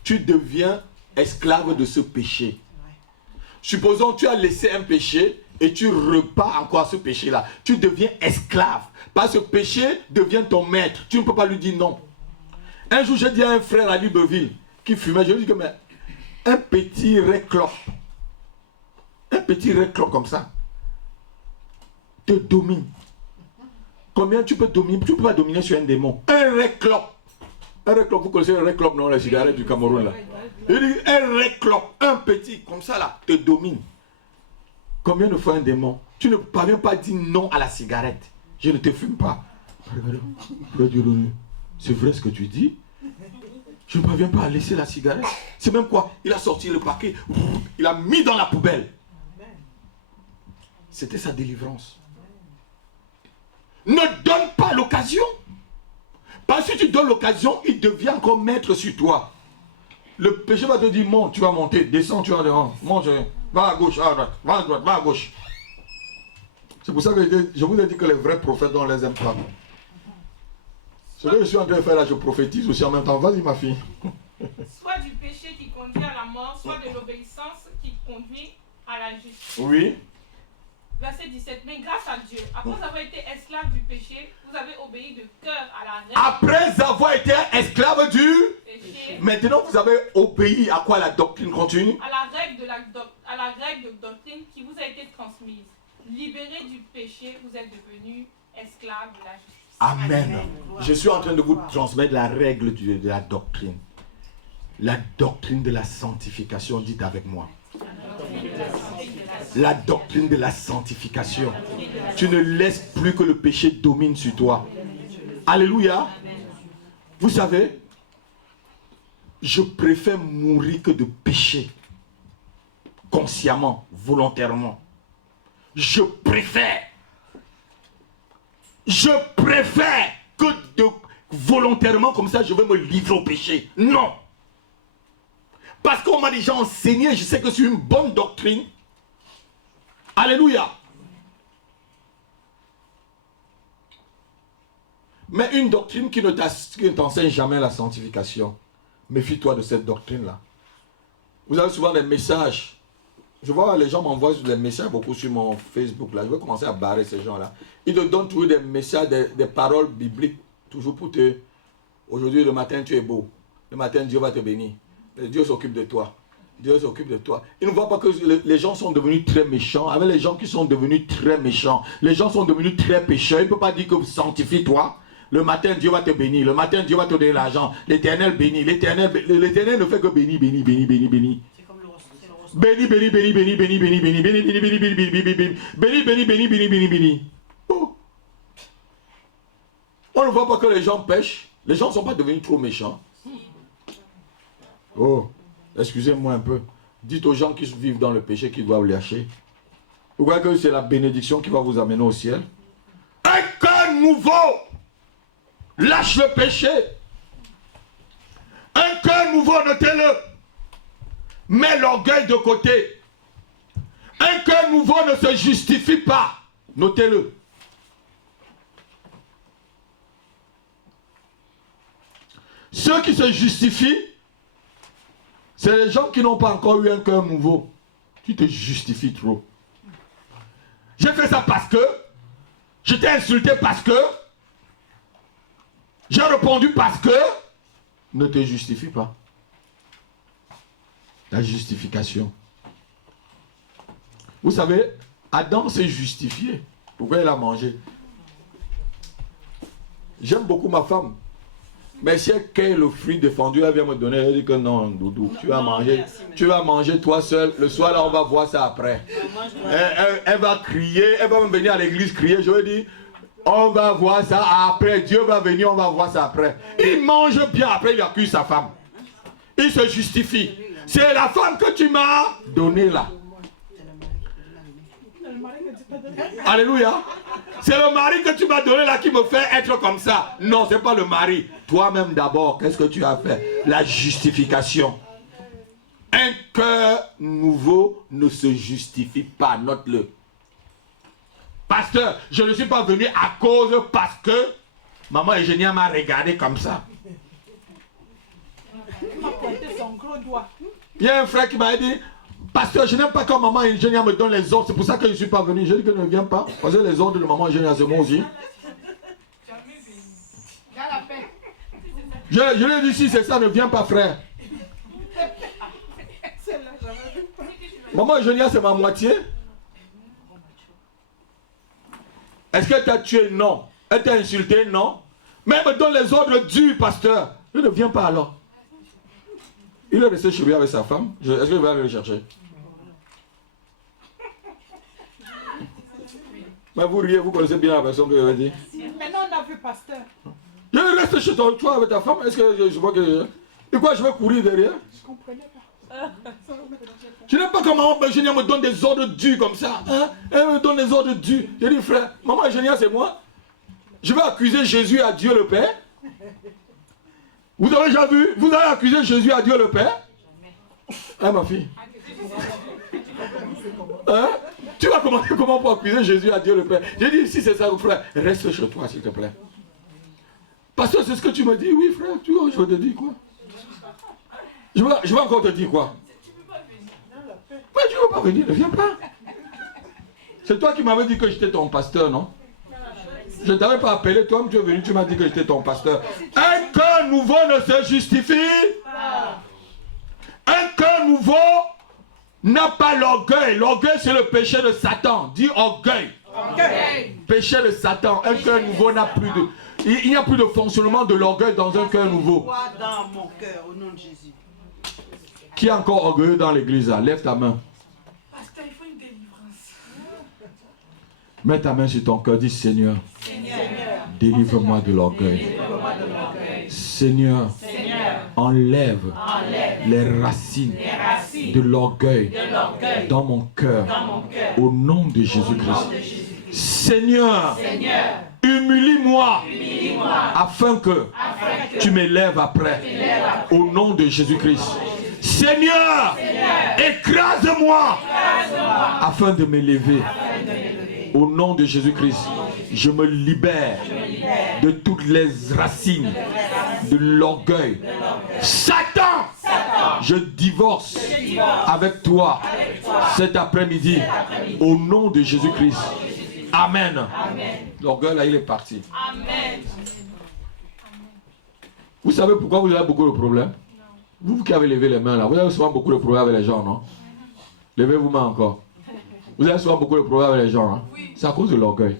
Tu deviens esclave de ce péché. Supposons que tu as laissé un péché et tu repars encore à ce péché-là. Tu deviens esclave. Parce que ce péché devient ton maître. Tu ne peux pas lui dire non. Un jour, j'ai dit à un frère à Libreville qui fumait, je lui ai dit que mais, un petit réclop comme ça te domine. Combien tu peux dominer? Tu ne peux pas dominer sur un démon. Un réclop. Un réclop, vous connaissez le réclop, non? Les cigarettes du Cameroun là. Il dit un réclop, un petit comme ça là, te domine. Combien de fois un démon? Tu ne parviens pas à dire non à la cigarette. Je ne te fume pas. C'est vrai ce que tu dis? Je ne parviens pas à laisser la cigarette. C'est même quoi? Il a sorti le paquet, il a mis dans la poubelle. C'était sa délivrance. Ne donne pas l'occasion. Parce que si tu donnes l'occasion, il devient encore maître sur toi. Le péché va te dire, monte, tu vas monter, descends, tu vas dehors, monte, va à gauche, à droite, va à droite, va à gauche. C'est pour ça que je vous ai dit que les vrais prophètes, on ne les aime pas. Ce que je suis en train de faire là, je prophétise aussi en même temps. Vas-y ma fille. Soit du péché qui conduit à la mort, soit de l'obéissance qui conduit à la justice. Oui. Verset 17. Mais grâce à Dieu, après avoir été esclave du péché, vous avez obéi de cœur à la règle. Après avoir été esclave du péché, maintenant vous avez obéi à quoi? La doctrine continue? à la règle de doctrine qui vous a été transmise. Libéré du péché, vous êtes devenu esclave de la justice. Amen. Je suis en train de vous transmettre la règle de la doctrine. La doctrine de la sanctification, dites avec moi. La doctrine de la sanctification. Tu ne laisses plus que le péché domine sur toi. Alléluia. Vous savez, je préfère mourir que de pécher. Consciemment, volontairement. Je préfère que volontairement comme ça je vais me livrer au péché. Non. Parce qu'on m'a déjà enseigné, je sais que c'est une bonne doctrine. Alléluia. Mais une doctrine qui ne t'enseigne jamais la sanctification. Méfie-toi de cette doctrine-là. Vous avez souvent des messages. Je vois les gens m'envoient des messages beaucoup sur mon Facebook là. Je vais commencer à barrer ces gens-là. Ils te donnent toujours des messages, des paroles bibliques. Toujours pour te... Aujourd'hui, le matin, tu es beau. Le matin, Dieu va te bénir. Dieu s'occupe de toi. Dieu s'occupe de toi. Ils ne voient pas que les gens sont devenus très méchants. Avec les gens qui sont devenus très méchants. Les gens sont devenus très pécheurs. Il ne peut pas dire que sanctifie-toi. Le matin, Dieu va te bénir. Le matin, Dieu va te donner l'argent. L'Éternel bénit. L'Éternel ne fait que bénir, bénir, bénir, bénir, bénir. Béni, béni, béni, béni, béni, béni, béni, béni, béni, béni, béni, béni, béni, béni, béni, béni, béni, béni, béni. On ne voit pas que les gens pêchent. Les gens ne sont pas devenus trop méchants. Oh, excusez-moi un peu. Dites aux gens qui vivent dans le péché qu'ils doivent lâcher. Vous voyez que c'est la bénédiction qui va vous amener au ciel. Un cœur nouveau. Lâche le péché. Un cœur nouveau, notez-le. Mets l'orgueil de côté. Un cœur nouveau ne se justifie pas. Notez-le. Ceux qui se justifient, c'est les gens qui n'ont pas encore eu un cœur nouveau. Tu te justifies trop. J'ai fait ça parce que, je t'ai insulté parce que, j'ai répondu parce que, ne te justifie pas. La justification. Vous savez, Adam s'est justifié. Pourquoi il a mangé? J'aime beaucoup ma femme. Mais si elle cueille le fruit défendu, elle vient me donner, elle dit que non, Doudou, tu vas manger. Tu vas manger toi seul. Le soir, là, on va voir ça après. Elle va crier, elle va même venir à l'église crier. Je vais dire, on va voir ça après. Dieu va venir, on va voir ça après. Il mange bien, après il accuse sa femme. Il se justifie. C'est la femme que tu m'as donnée là. Alléluia. C'est le mari que tu m'as donné là qui me fait être comme ça. Non, c'est pas le mari. Toi-même d'abord, qu'est-ce que tu as fait? La justification. Un cœur nouveau ne se justifie pas. Note-le. Pasteur, je ne suis pas venu à cause parce que maman Eugénia m'a regardé comme ça. Il m'a pointé son gros doigt. Il y a un frère qui m'a dit, pasteur, je n'aime pas quand maman Eugénia me donne les ordres. C'est pour ça que je ne suis pas venu. Je dis que ne viens pas. Parce que les ordres de maman Eugénia, c'est moi aussi. Je lui ai dit, si c'est ça, ne viens pas, frère. Maman Eugénia, c'est ma moitié. Est-ce qu'elle t'a tué? Non. Elle t'a insulté? Non. Mais elle me donne les ordres durs, pasteur. Je ne viens pas alors. Il est resté chez lui avec sa femme. Est-ce que je vais aller le chercher? Mais vous riez, vous connaissez bien la personne que je vais dire. Maintenant, on a vu pasteur. Je reste chez toi avec ta femme. Est-ce que je vois que... Et quoi, je vais courir derrière? Je comprenais pas. Je n'aime pas comment maman Eugénia me donne des ordres durs comme ça. Hein? Elle me donne des ordres durs. J'ai dit, frère, maman Eugénia, c'est moi. Je vais accuser Jésus à Dieu le Père. Vous avez déjà vu? Vous avez accusé Jésus à Dieu le Père? Hein, ma fille? Hein? Tu vas commencer comment pour accuser Jésus à Dieu le Père? J'ai dit, si c'est ça, frère, reste chez toi, s'il te plaît. Parce que c'est ce que tu me dis. Oui, frère, tu vois, je vais te dire quoi? Je vais encore te dire quoi? Mais tu ne veux pas venir, ne viens pas. C'est toi qui m'avais dit que j'étais ton pasteur, non? Je ne t'avais pas appelé, toi, tu es venu, tu m'as dit que j'étais ton pasteur. Un cœur nouveau ne se justifie. Un cœur nouveau n'a pas l'orgueil. L'orgueil, c'est le péché de Satan. Dis orgueil. Péché de Satan. Un cœur nouveau n'a plus de... Il n'y a plus de fonctionnement de l'orgueil dans un cœur nouveau. Dans mon cœur, au nom de Jésus. Qui est encore orgueilleux dans l'église là? Lève ta main. Pasteur, il faut une délivrance. Mets ta main sur ton cœur. Dis Seigneur, délivre-moi de l'orgueil. Seigneur, enlève les racines de l'orgueil dans mon cœur. Au nom de Jésus-Christ. Seigneur, humilie-moi afin que tu m'élèves après. Au nom de Jésus-Christ. Seigneur, écrase-moi afin de m'élever. Au nom de Jésus-Christ, je me libère de toutes les racines de l'orgueil. Satan, je divorce avec toi cet après-midi. Au nom de Jésus-Christ. Amen. L'orgueil là, il est parti. Amen. Vous savez pourquoi vous avez beaucoup de problèmes? Vous qui avez levé les mains là, vous avez souvent beaucoup de problèmes avec les gens, non? Levez vos mains encore. Vous avez souvent beaucoup de problèmes avec les gens, hein? C'est à cause de l'orgueil.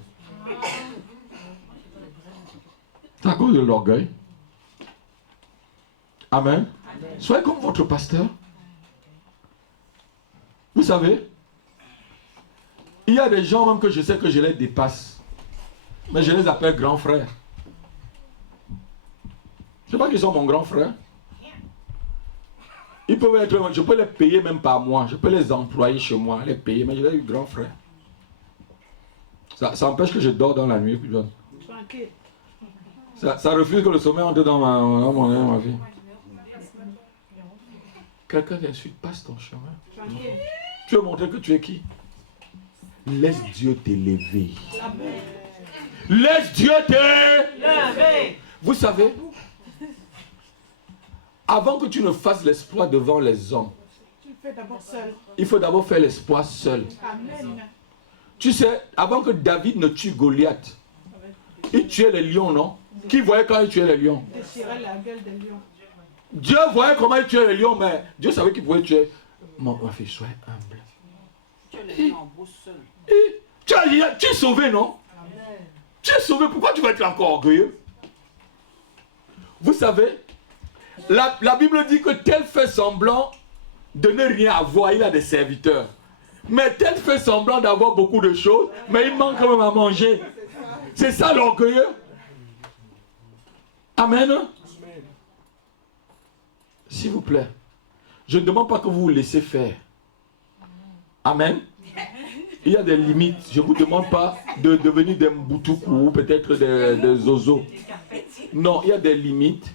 C'est à cause de l'orgueil. Amen. Soyez comme votre pasteur. Vous savez, il y a des gens même que je sais que je les dépasse. Mais je les appelle grands frères. Je ne sais pas qu'ils sont mon grand frère. Ils peuvent être, je peux les payer même par mois. Je peux les employer chez moi, les payer, mais je les grand frère. Ça empêche que je dors dans la nuit. Tranquille. Ça refuse que le sommeil entre dans ma vie. Quelqu'un t'insulte, passe ton chemin. Tranquille. Tu veux montrer que tu es qui? Laisse Dieu t'élever. Laisse Dieu t'élever. Vous savez, avant que tu ne fasses l'exploit devant les hommes, Tu le fais d'abord seul. il faut d'abord faire l'exploit seul. Amen. Tu sais, avant que David ne tue Goliath, il tuait les lions, non? Qui voyait quand il tuait les lions? Déchirer la gueule des lions. Dieu voyait comment il tuait les lions, mais Dieu savait qu'il pouvait tuer. Ma fille, sois humble. Tu es les gens en beau seul. Tu es sauvé, non? Amen. Tu es sauvé, pourquoi tu vas être encore orgueilleux? Vous savez, la Bible dit que tel fait semblant de ne rien avoir, il a des serviteurs. Mais tel fait semblant d'avoir beaucoup de choses, mais il manque quand même à manger. C'est ça l'orgueilleux. Amen. S'il vous plaît, Je ne demande pas que vous vous laissez faire. Amen. Il y a des limites. Je ne vous demande pas de devenir des Mbutuku ou peut-être des Zozo. Non, il y a des limites.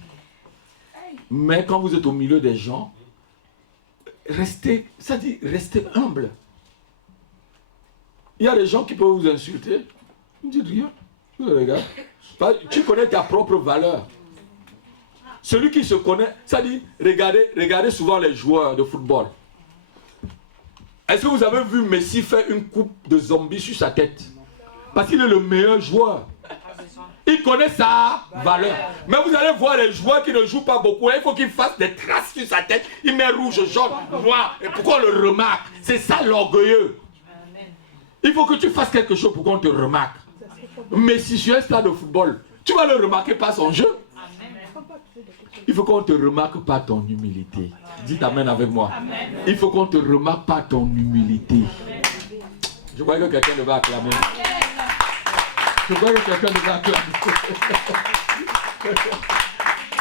Mais quand vous êtes au milieu des gens, restez, ça dit, restez humble. Il y a des gens qui peuvent vous insulter. Vous ne dites rien. Vous regardez. Tu connais ta propre valeur. Celui qui se connaît, ça dit, regardez souvent les joueurs de football. Est-ce que vous avez vu Messi faire une coupe de zombies sur sa tête? Parce qu'il est le meilleur joueur. Il connaît sa valeur. Mais vous allez voir les joueurs qui ne jouent pas beaucoup. Il faut qu'ils fassent des traces sur sa tête. Il met rouge, jaune, noir. Et pourquoi on le remarque? C'est ça l'orgueilleux. Il faut que tu fasses quelque chose pour qu'on te remarque. Mais si tu es un stade de football, tu vas le remarquer par son jeu. Il faut qu'on te remarque par ton humilité. Dites amen avec moi. Amen. Il faut qu'on te remarque par ton humilité. Je crois que quelqu'un devait acclamer. Je crois que quelqu'un devait acclamer.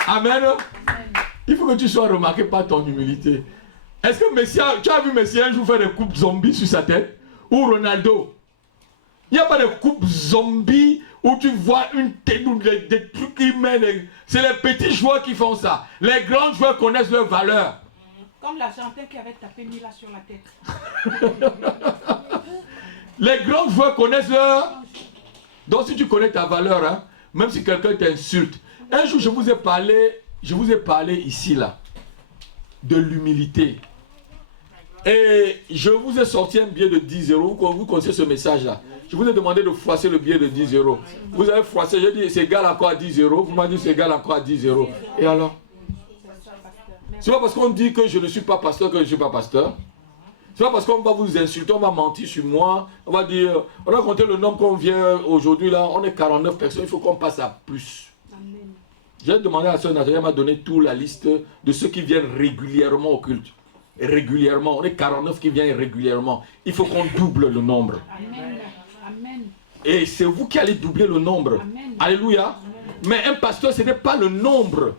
Amen. Il faut que tu sois remarqué par ton humilité. Est-ce que Messi, tu as vu Messi un jour faire des coupes zombies sur sa tête? Ou Ronaldo? Il n'y a pas de coupe zombie où tu vois une tête ou des trucs qui mènent. C'est les petits joueurs qui font ça. Les grands joueurs connaissent leur valeur. Comme l'Argentin qui avait tapé Mila sur la tête. Les grands joueurs connaissent leur... Donc si tu connais ta valeur, hein, même si quelqu'un t'insulte. Un jour je vous ai parlé ici là, de l'humilité. Et je vous ai sorti un billet de 10 euros. Vous connaissez ce message là. Je vous ai demandé de froisser le billet de 10 euros. Vous avez froissé, j'ai dit c'est égal encore à 10 euros. Vous m'avez dit c'est égal encore à 10 euros. Et alors? C'est pas parce qu'on dit que je ne suis pas pasteur que je ne suis pas pasteur. C'est pas parce qu'on va vous insulter, on va mentir sur moi. On va dire, on a compté le nombre qu'on vient aujourd'hui là. On est 49 personnes, il faut qu'on passe à plus. J'ai demandé à la sœur Nathalie, elle m'a donné toute la liste de ceux qui viennent régulièrement au culte. Et régulièrement, on est 49 qui viennent régulièrement. Il faut qu'on double le nombre. Amen. Amen. Et c'est vous qui allez doubler le nombre. Amen. Alléluia. Mais un pasteur, ce n'est pas le nombre.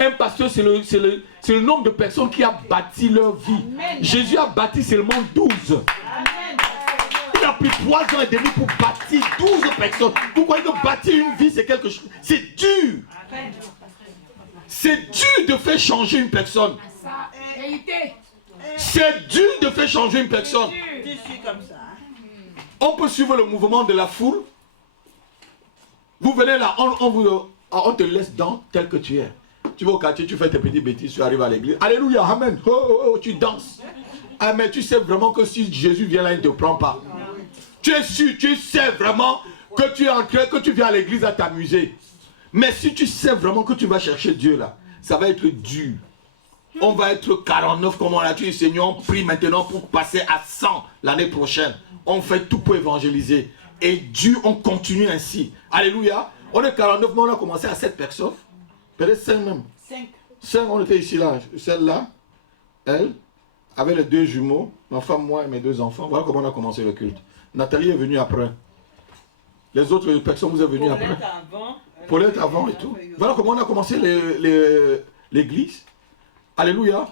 Un pasteur, c'est le nombre de personnes qui a bâti leur vie. Amen. Jésus a bâti seulement 12. Amen. Il a pris 3 ans et demi pour bâtir 12 personnes. Vous croyez que bâtir une vie, c'est quelque chose? C'est dur. C'est dur de faire changer une personne. C'est dur de faire changer une personne. Tu suis comme ça. On peut suivre le mouvement de la foule. Vous venez là, on te laisse dans tel que tu es. Tu vas au quartier, tu fais tes petites bêtises, tu arrives à l'église. Alléluia, amen. Oh, oh, oh, tu danses. Ah, mais tu sais vraiment que si Jésus vient là, il ne te prend pas. Tu es sûr, tu sais vraiment que tu es en train, que tu viens à l'église à t'amuser. Mais si tu sais vraiment que tu vas chercher Dieu là, ça va être dur. On va être 49 comme on l'a dit. Seigneur, on prie maintenant pour passer à 100 l'année prochaine. On fait tout pour évangéliser. Et Dieu, on continue ainsi. Alléluia. On est 49, mais on a commencé à 7 personnes. Peut-être 5 même. 5, on était ici là. Celle-là, elle, avec les 2 jumeaux, ma femme, moi et mes 2 enfants. Voilà comment on a commencé le culte. Nathalie est venue après. Les autres personnes, vous êtes venues après. Paulette avant et tout. Voilà comment on a commencé l'église. Alléluia.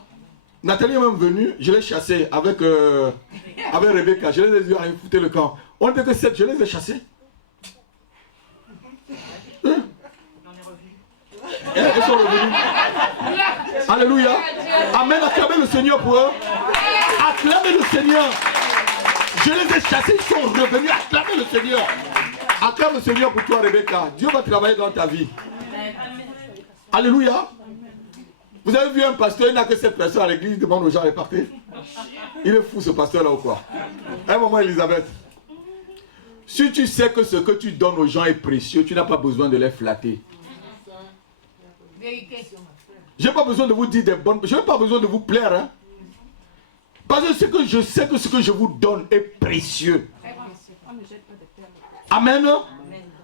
Nathalie est même venue, je l'ai chassée avec Rebecca. Je les ai dit, allez, foutez le camp. On était que 7, je les ai chassés. Ils sont revenus. Alléluia. Amen. Acclamez le Seigneur pour eux. Acclamez le Seigneur. Je les ai chassés, ils sont revenus. Acclamez le Seigneur. Acclame le Seigneur pour toi, Rebecca. Dieu va travailler dans ta vie. Alléluia. Vous avez vu un pasteur, il n'a que 7 personnes à l'église, il demande aux gens de partir. Il est fou ce pasteur-là ou quoi? Un moment, Elisabeth. Si tu sais que ce que tu donnes aux gens est précieux, tu n'as pas besoin de les flatter. Je n'ai pas besoin de vous dire des bonnes... Je n'ai pas besoin de vous plaire. Hein? Parce que je sais que ce que je vous donne est précieux. Amen.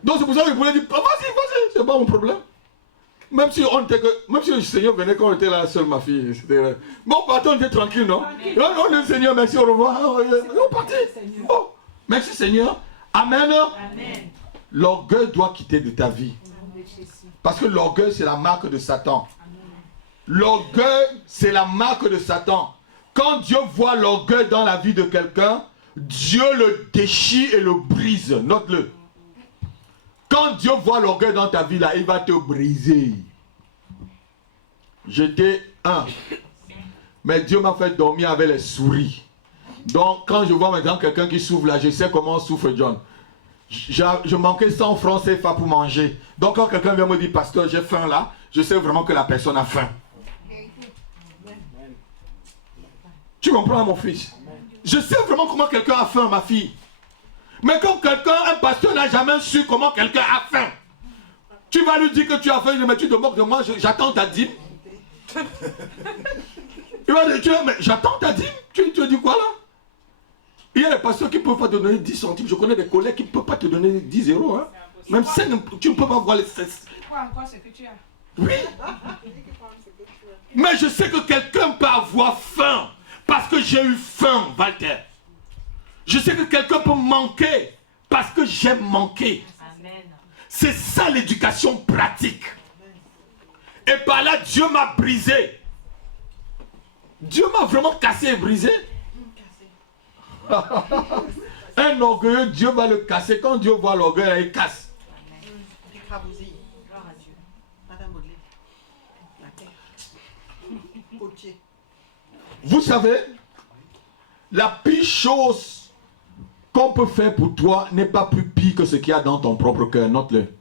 Donc c'est pour ça que je voulais dire, vas-y, c'est pas mon problème. Même si le Seigneur venait quand on était là seul, ma fille. Bon, partons, on était tranquille, non? Non, le Seigneur, merci, au revoir. On partit. Bon, merci Seigneur. Amen. L'orgueil doit quitter de ta vie. Parce que l'orgueil, c'est la marque de Satan. L'orgueil, c'est la marque de Satan. Quand Dieu voit l'orgueil dans la vie de quelqu'un, Dieu le déchire et le brise. Note-le. Quand Dieu voit l'orgueil dans ta vie, là, il va te briser. J'étais un. Mais Dieu m'a fait dormir avec les souris. Donc, quand je vois maintenant quelqu'un qui souffre là, je sais comment souffre John. Je manquais 100 francs CFA pour manger. Donc, quand quelqu'un vient me dire, pasteur, j'ai faim là, je sais vraiment que la personne a faim. Tu comprends, mon fils? Je sais vraiment comment quelqu'un a faim, ma fille. Mais quand quelqu'un, un pasteur n'a jamais su comment quelqu'un a faim, tu vas lui dire que tu as faim, mais tu te moques de moi, j'attends ta dîme. Il va dire, mais j'attends ta dîme. Tu dis quoi là? Il y a des pasteurs qui ne peuvent pas te donner 10 centimes. Je connais des collègues qui ne peuvent pas te donner 10 euros. Hein. Même 5, tu ne peux pas voir les 16. Quoi encore ce que tu as? Oui. Mais je sais que quelqu'un peut avoir faim. Parce que j'ai eu faim, Walter. Je sais que quelqu'un peut manquer. Parce que j'ai manqué. C'est ça l'éducation pratique. Et par là, Dieu m'a brisé. Dieu m'a vraiment cassé et brisé. Un orgueilleux, Dieu va le casser. Quand Dieu voit l'orgueil, il casse. Écrabousie. Gloire à Dieu. Madame Baudelaire. La terre. Potier. Vous savez, la pire chose qu'on peut faire pour toi n'est pas plus pire que ce qu'il y a dans ton propre cœur. Note-le.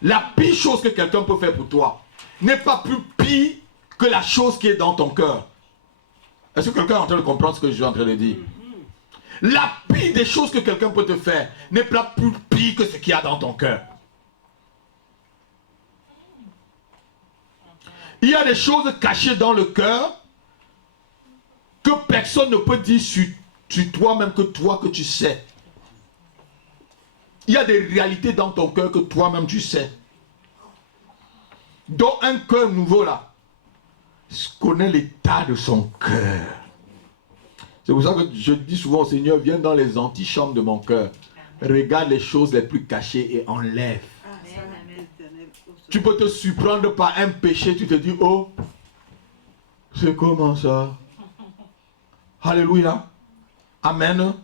La pire chose que quelqu'un peut faire pour toi n'est pas plus pire que la chose qui est dans ton cœur. Est-ce que quelqu'un est en train de comprendre ce que je suis en train de dire? La pire des choses que quelqu'un peut te faire n'est pas plus pire que ce qu'il y a dans ton cœur. Il y a des choses cachées dans le cœur que personne ne peut dire sur toi-même que toi que tu sais. Il y a des réalités dans ton cœur que toi-même tu sais. Donc un cœur nouveau là connaît l'état de son cœur. C'est pour ça que je dis souvent au Seigneur, viens dans les antichambres de mon cœur. Regarde les choses les plus cachées et enlève. Tu peux te surprendre par un péché, tu te dis, oh, c'est comment ça? Alléluia. Amen.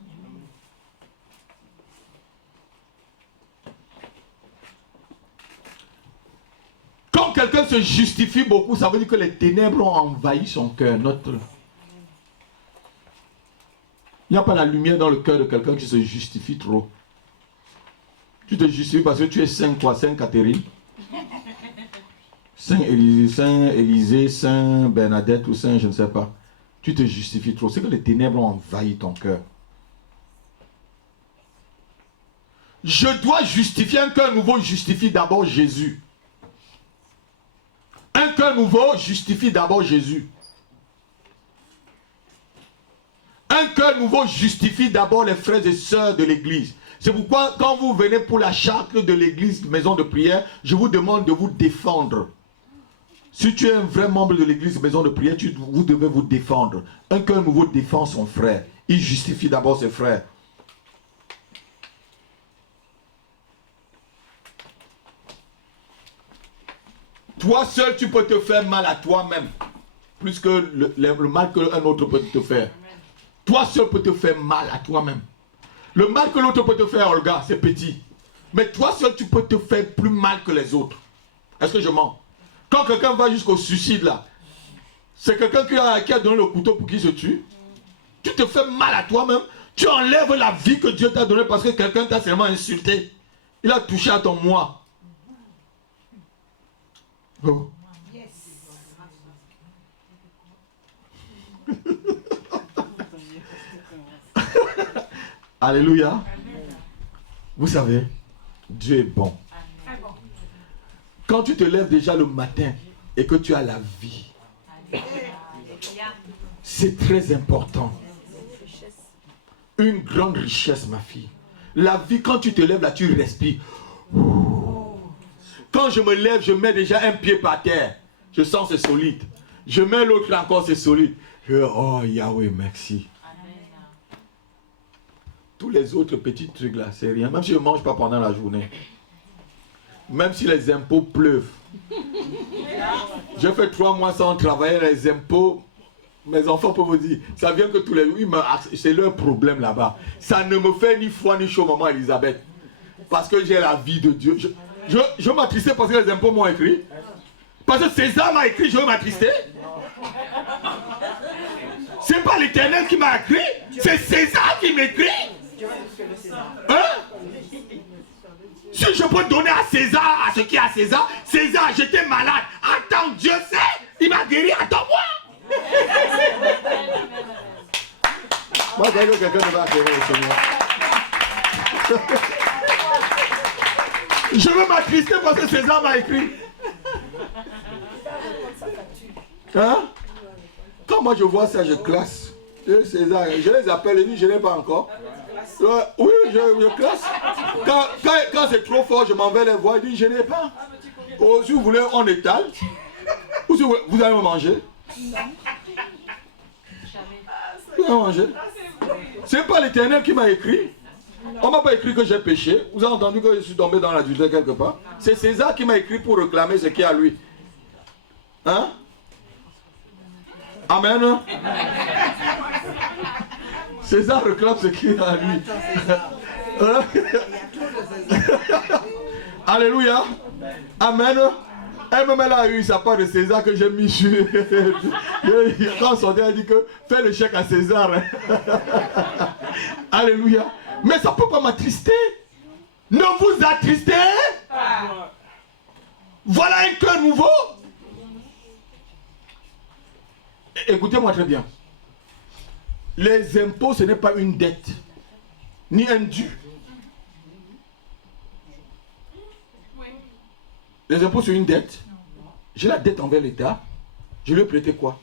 Quand quelqu'un se justifie beaucoup, ça veut dire que les ténèbres ont envahi son cœur. Il n'y a pas la lumière dans le cœur de quelqu'un qui se justifie trop. Tu te justifies parce que tu es Saint quoi? Saint Catherine, Saint Élisée, Saint Bernadette ou Saint je ne sais pas. Tu te justifies trop. C'est que les ténèbres ont envahi ton cœur. Je dois justifier. Un cœur nouveau justifie d'abord Jésus. Un cœur nouveau justifie d'abord Jésus. Un cœur nouveau justifie d'abord les frères et sœurs de l'église. C'est pourquoi quand vous venez pour la charte de l'église, maison de prière, je vous demande de vous défendre. Si tu es un vrai membre de l'église, maison de prière, vous devez vous défendre. Un cœur nouveau défend son frère. Il justifie d'abord ses frères. Toi seul, tu peux te faire mal à toi-même. Plus que le mal qu'un autre peut te faire. Toi seul peux te faire mal à toi-même. Le mal que l'autre peut te faire, Olga, c'est petit. Mais toi seul, tu peux te faire plus mal que les autres. Est-ce que je mens? Quand quelqu'un va jusqu'au suicide là, c'est quelqu'un qui a donné le couteau pour qu'il se tue. Tu te fais mal à toi-même. Tu enlèves la vie que Dieu t'a donnée parce que quelqu'un t'a seulement insulté. Il a touché à ton moi. Oh. Yes. Alléluia. Vous savez, Dieu est bon. Très bon. Quand tu te lèves déjà le matin et que tu as la vie, c'est très important. Une grande richesse, ma fille. La vie, quand tu te lèves là, tu respires. Quand je me lève, je mets déjà un pied par terre. Je sens c'est solide. Je mets l'autre encore, c'est solide. Oh Yahweh, merci. Tous les autres petits trucs là, c'est rien. Même si je ne mange pas pendant la journée. Même si les impôts pleuvent. J'ai fait 3 mois sans travailler, les impôts, mes enfants peuvent vous dire, ça vient que tous les jours, c'est leur problème là-bas. Ça ne me fait ni froid ni chaud, maman Elisabeth. Parce que j'ai la vie de Dieu. Je m'attristais parce que les impôts m'ont écrit. Parce que César m'a écrit, je veux m'attrister. C'est pas l'Éternel qui m'a écrit, c'est César qui m'écrit. Hein? Si je peux donner à César, à ce qui est à César, César, j'étais malade. Attends, Dieu sait, il m'a guéri, attends-moi. Moi, je crois que quelqu'un ne va guérir au Seigneur. Je veux m'attrister parce que César m'a écrit. Hein? Quand moi je vois ça, je classe. César, je les appelle et dis, je n'ai pas encore. Oui, je classe. Quand c'est trop fort, je m'en vais les voir et dis, je n'ai pas. Oh, si vous voulez, on étale. Ou si vous allez me manger. Vous allez manger. C'est pas l'Éternel qui m'a écrit. On m'a pas écrit que j'ai péché. Vous avez entendu que je suis tombé dans l'adultère quelque part. C'est César qui m'a écrit pour réclamer ce qu'il y a à lui. Hein? Amen. César réclame ce qu'il y a à lui. Alléluia. Amen. Elle-même elle a eu sa part de César que j'ai mis sur. Quand son Dieu a dit que fais le chèque à César. Alléluia. Mais ça ne peut pas m'attrister. Ne vous attristez pas. Voilà un cœur nouveau. Écoutez-moi très bien. Les impôts, ce n'est pas une dette, ni un dû. Les impôts, c'est une dette. J'ai la dette envers l'État. Je lui ai prêté quoi?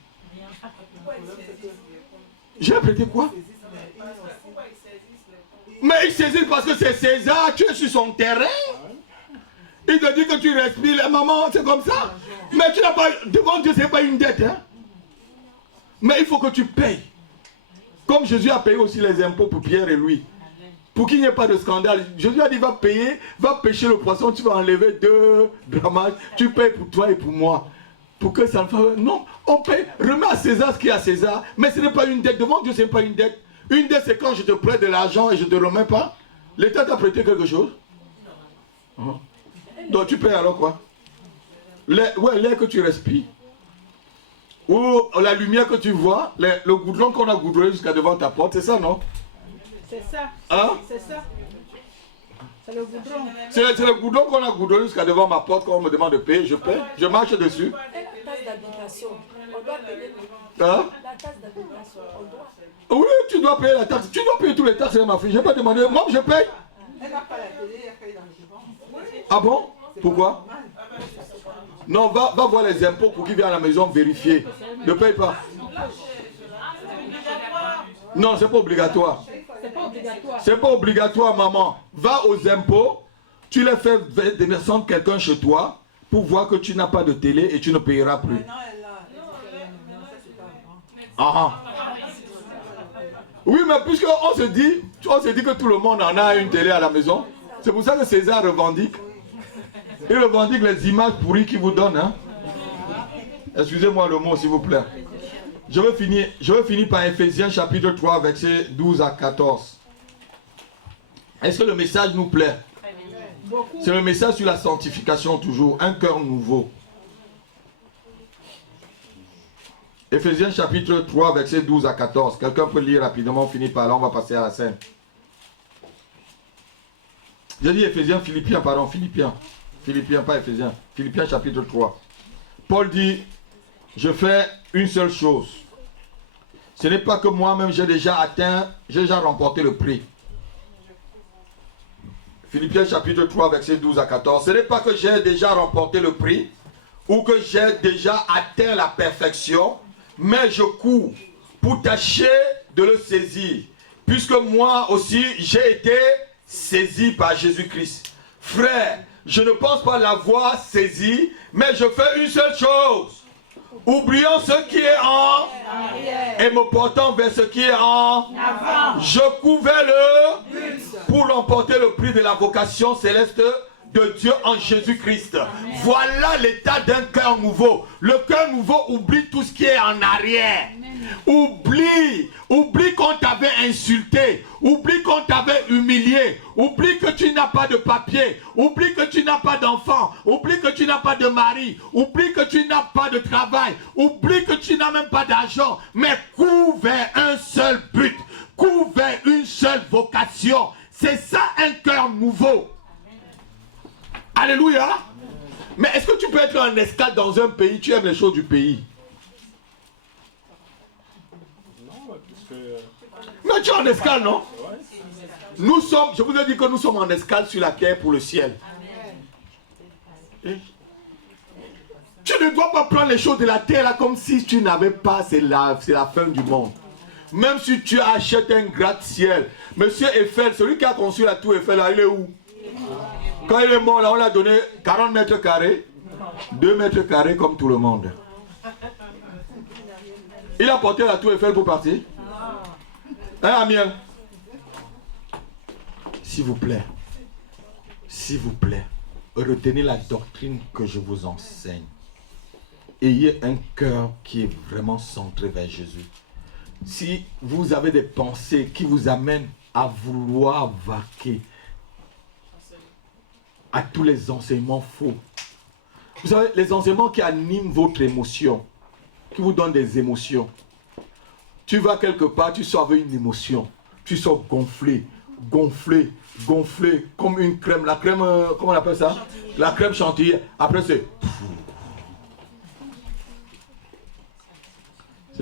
Je lui ai prêté quoi? Mais il saisit parce que c'est César, tu es sur son terrain. Il te dit que tu respires, maman, c'est comme ça. Mais tu n'as pas, devant Dieu, ce n'est pas une dette. Hein? Mais il faut que tu payes. Comme Jésus a payé aussi les impôts pour Pierre et lui. Pour qu'il n'y ait pas de scandale. Jésus a dit, va payer, va pêcher le poisson, tu vas enlever 2 grammages, tu payes pour toi et pour moi. Pour que ça ne fasse... Non, on paye, remets à César ce qu'il y a à César. Mais ce n'est pas une dette. Devant Dieu, ce n'est pas une dette. Une dette, c'est quand je te prête de l'argent et je ne te remets pas. L'État t'a prêté quelque chose. Donc tu payes alors quoi? L'air que tu respires. Ou la lumière que tu vois. Le goudron qu'on a goudronné jusqu'à devant ta porte. C'est ça, non? C'est ça. Hein? C'est ça. C'est le goudron. C'est le goudron qu'on a goudronné jusqu'à devant ma porte. Quand on me demande de payer, je paye. Je marche dessus. La taxe d'habitation, on doit payer. Hein? La taxe d'habitation, on doit. Oui, tu dois payer la taxe. Tu dois payer tous les taxes, ma fille. Je n'ai pas demandé. Moi, je paye. Elle n'a pas la télé, elle paye dans le divan. Ah bon? Pourquoi? Non, va voir les impôts pour qu'ils viennent à la maison vérifier. Ne paye pas. Non, c'est pas obligatoire. C'est pas obligatoire. C'est pas obligatoire, maman. Va aux impôts, tu les fais descendre quelqu'un chez toi pour voir que tu n'as pas de télé et tu ne payeras plus. Maintenant, elle a. Non, ça c'est pas grand. Ah. Oui, mais puisqu'on se dit que tout le monde en a une télé à la maison, c'est pour ça que César revendique. Il revendique les images pourries qu'il vous donne. Hein? Excusez-moi le mot, s'il vous plaît. Je veux finir par Ephésiens chapitre 3, versets 12 à 14. Est-ce que le message nous plaît? C'est le message sur la sanctification toujours, un cœur nouveau. Ephésiens chapitre 3, versets 12 à 14. Quelqu'un peut lire rapidement, on finit par là, on va passer à la scène. J'ai dit Ephésiens, Philippiens, pardon, Philippiens. Philippiens, pas Ephésiens. Philippiens chapitre 3. Paul dit, je fais une seule chose. Ce n'est pas que moi-même j'ai déjà remporté le prix. Philippiens chapitre 3, versets 12 à 14. Ce n'est pas que j'ai déjà remporté le prix ou que j'ai déjà atteint la perfection, mais je cours pour tâcher de le saisir, puisque moi aussi j'ai été saisi par Jésus-Christ. Frère, je ne pense pas l'avoir saisi, mais je fais une seule chose. Oublions ce qui est en et me portant vers ce qui est en avant. Je cours vers le pour remporter le prix de la vocation céleste de Dieu en Jésus-Christ. Voilà l'état d'un cœur nouveau. Le cœur nouveau oublie tout ce qui est en arrière. Oublie qu'on t'avait insulté. Oublie qu'on t'avait humilié. Oublie que tu n'as pas de papier. Oublie que tu n'as pas d'enfant. Oublie que tu n'as pas de mari. Oublie que tu n'as pas de travail. Oublie que tu n'as même pas d'argent. Mais cours vers un seul but. Cours vers une seule vocation. C'est ça un cœur nouveau. Alléluia. Mais est-ce que tu peux être un esclave dans un pays, tu aimes les choses du pays? Mais tu es en escale, non? Nous sommes, je vous ai dit que nous sommes en escale sur la terre pour le ciel. Tu ne dois pas prendre les choses de la terre là comme si tu n'avais pas, c'est la fin du monde. Même si tu achètes un gratte-ciel. Monsieur Eiffel, celui qui a construit la tour Eiffel, là, il est où? Quand il est mort, là, on l'a donné 40 mètres carrés, 2 mètres carrés comme tout le monde. Il a porté la tour Eiffel pour partir. Hein, Amiel? S'il vous plaît, retenez la doctrine que je vous enseigne. Ayez un cœur qui est vraiment centré vers Jésus. Si vous avez des pensées qui vous amènent à vouloir vaquer à tous les enseignements faux. Vous savez, les enseignements qui animent votre émotion, qui vous donnent des émotions. Tu vas quelque part, tu sors avec une émotion. Tu sors gonflé, comme une crème. La crème, comment on appelle ça? Chantilly. La crème chantilly. Après, c'est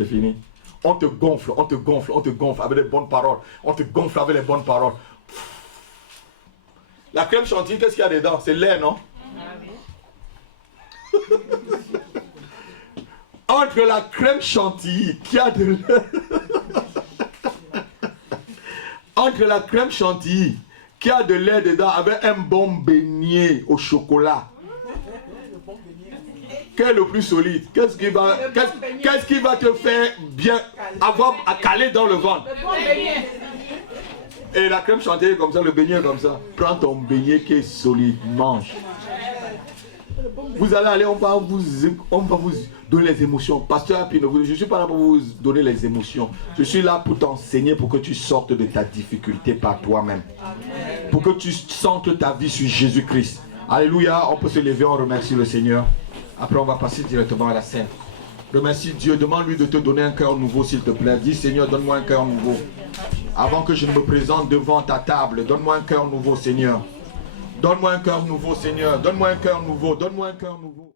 fini. On te gonfle avec les bonnes paroles. On te gonfle avec les bonnes paroles. La crème chantilly, qu'est-ce qu'il y a dedans? C'est lait, non? Entre la crème chantilly qui a de lait. Entre la crème chantilly qui a de lait dedans avec un bon beignet au chocolat. Quel est le plus solide? Qu'est-ce qui va te faire bien avoir à caler dans le ventre? Et la crème chantilly comme ça, le beignet comme ça. Prends ton beignet qui est solide, mange. Vous allez aller, on va vous donner les émotions. Pasteur Apino, je ne suis pas là pour vous donner les émotions. Je suis là pour t'enseigner pour que tu sortes de ta difficulté par toi-même. Pour que tu sentes ta vie sur Jésus-Christ. Alléluia, on peut se lever, on remercie le Seigneur. Après, on va passer directement à la scène. Remercie Dieu, demande-lui de te donner un cœur nouveau, s'il te plaît. Dis, Seigneur, donne-moi un cœur nouveau. Avant que je ne me présente devant ta table, donne-moi un cœur nouveau, Seigneur. Donne-moi un cœur nouveau, Seigneur. Donne-moi un cœur nouveau. Donne-moi un cœur nouveau.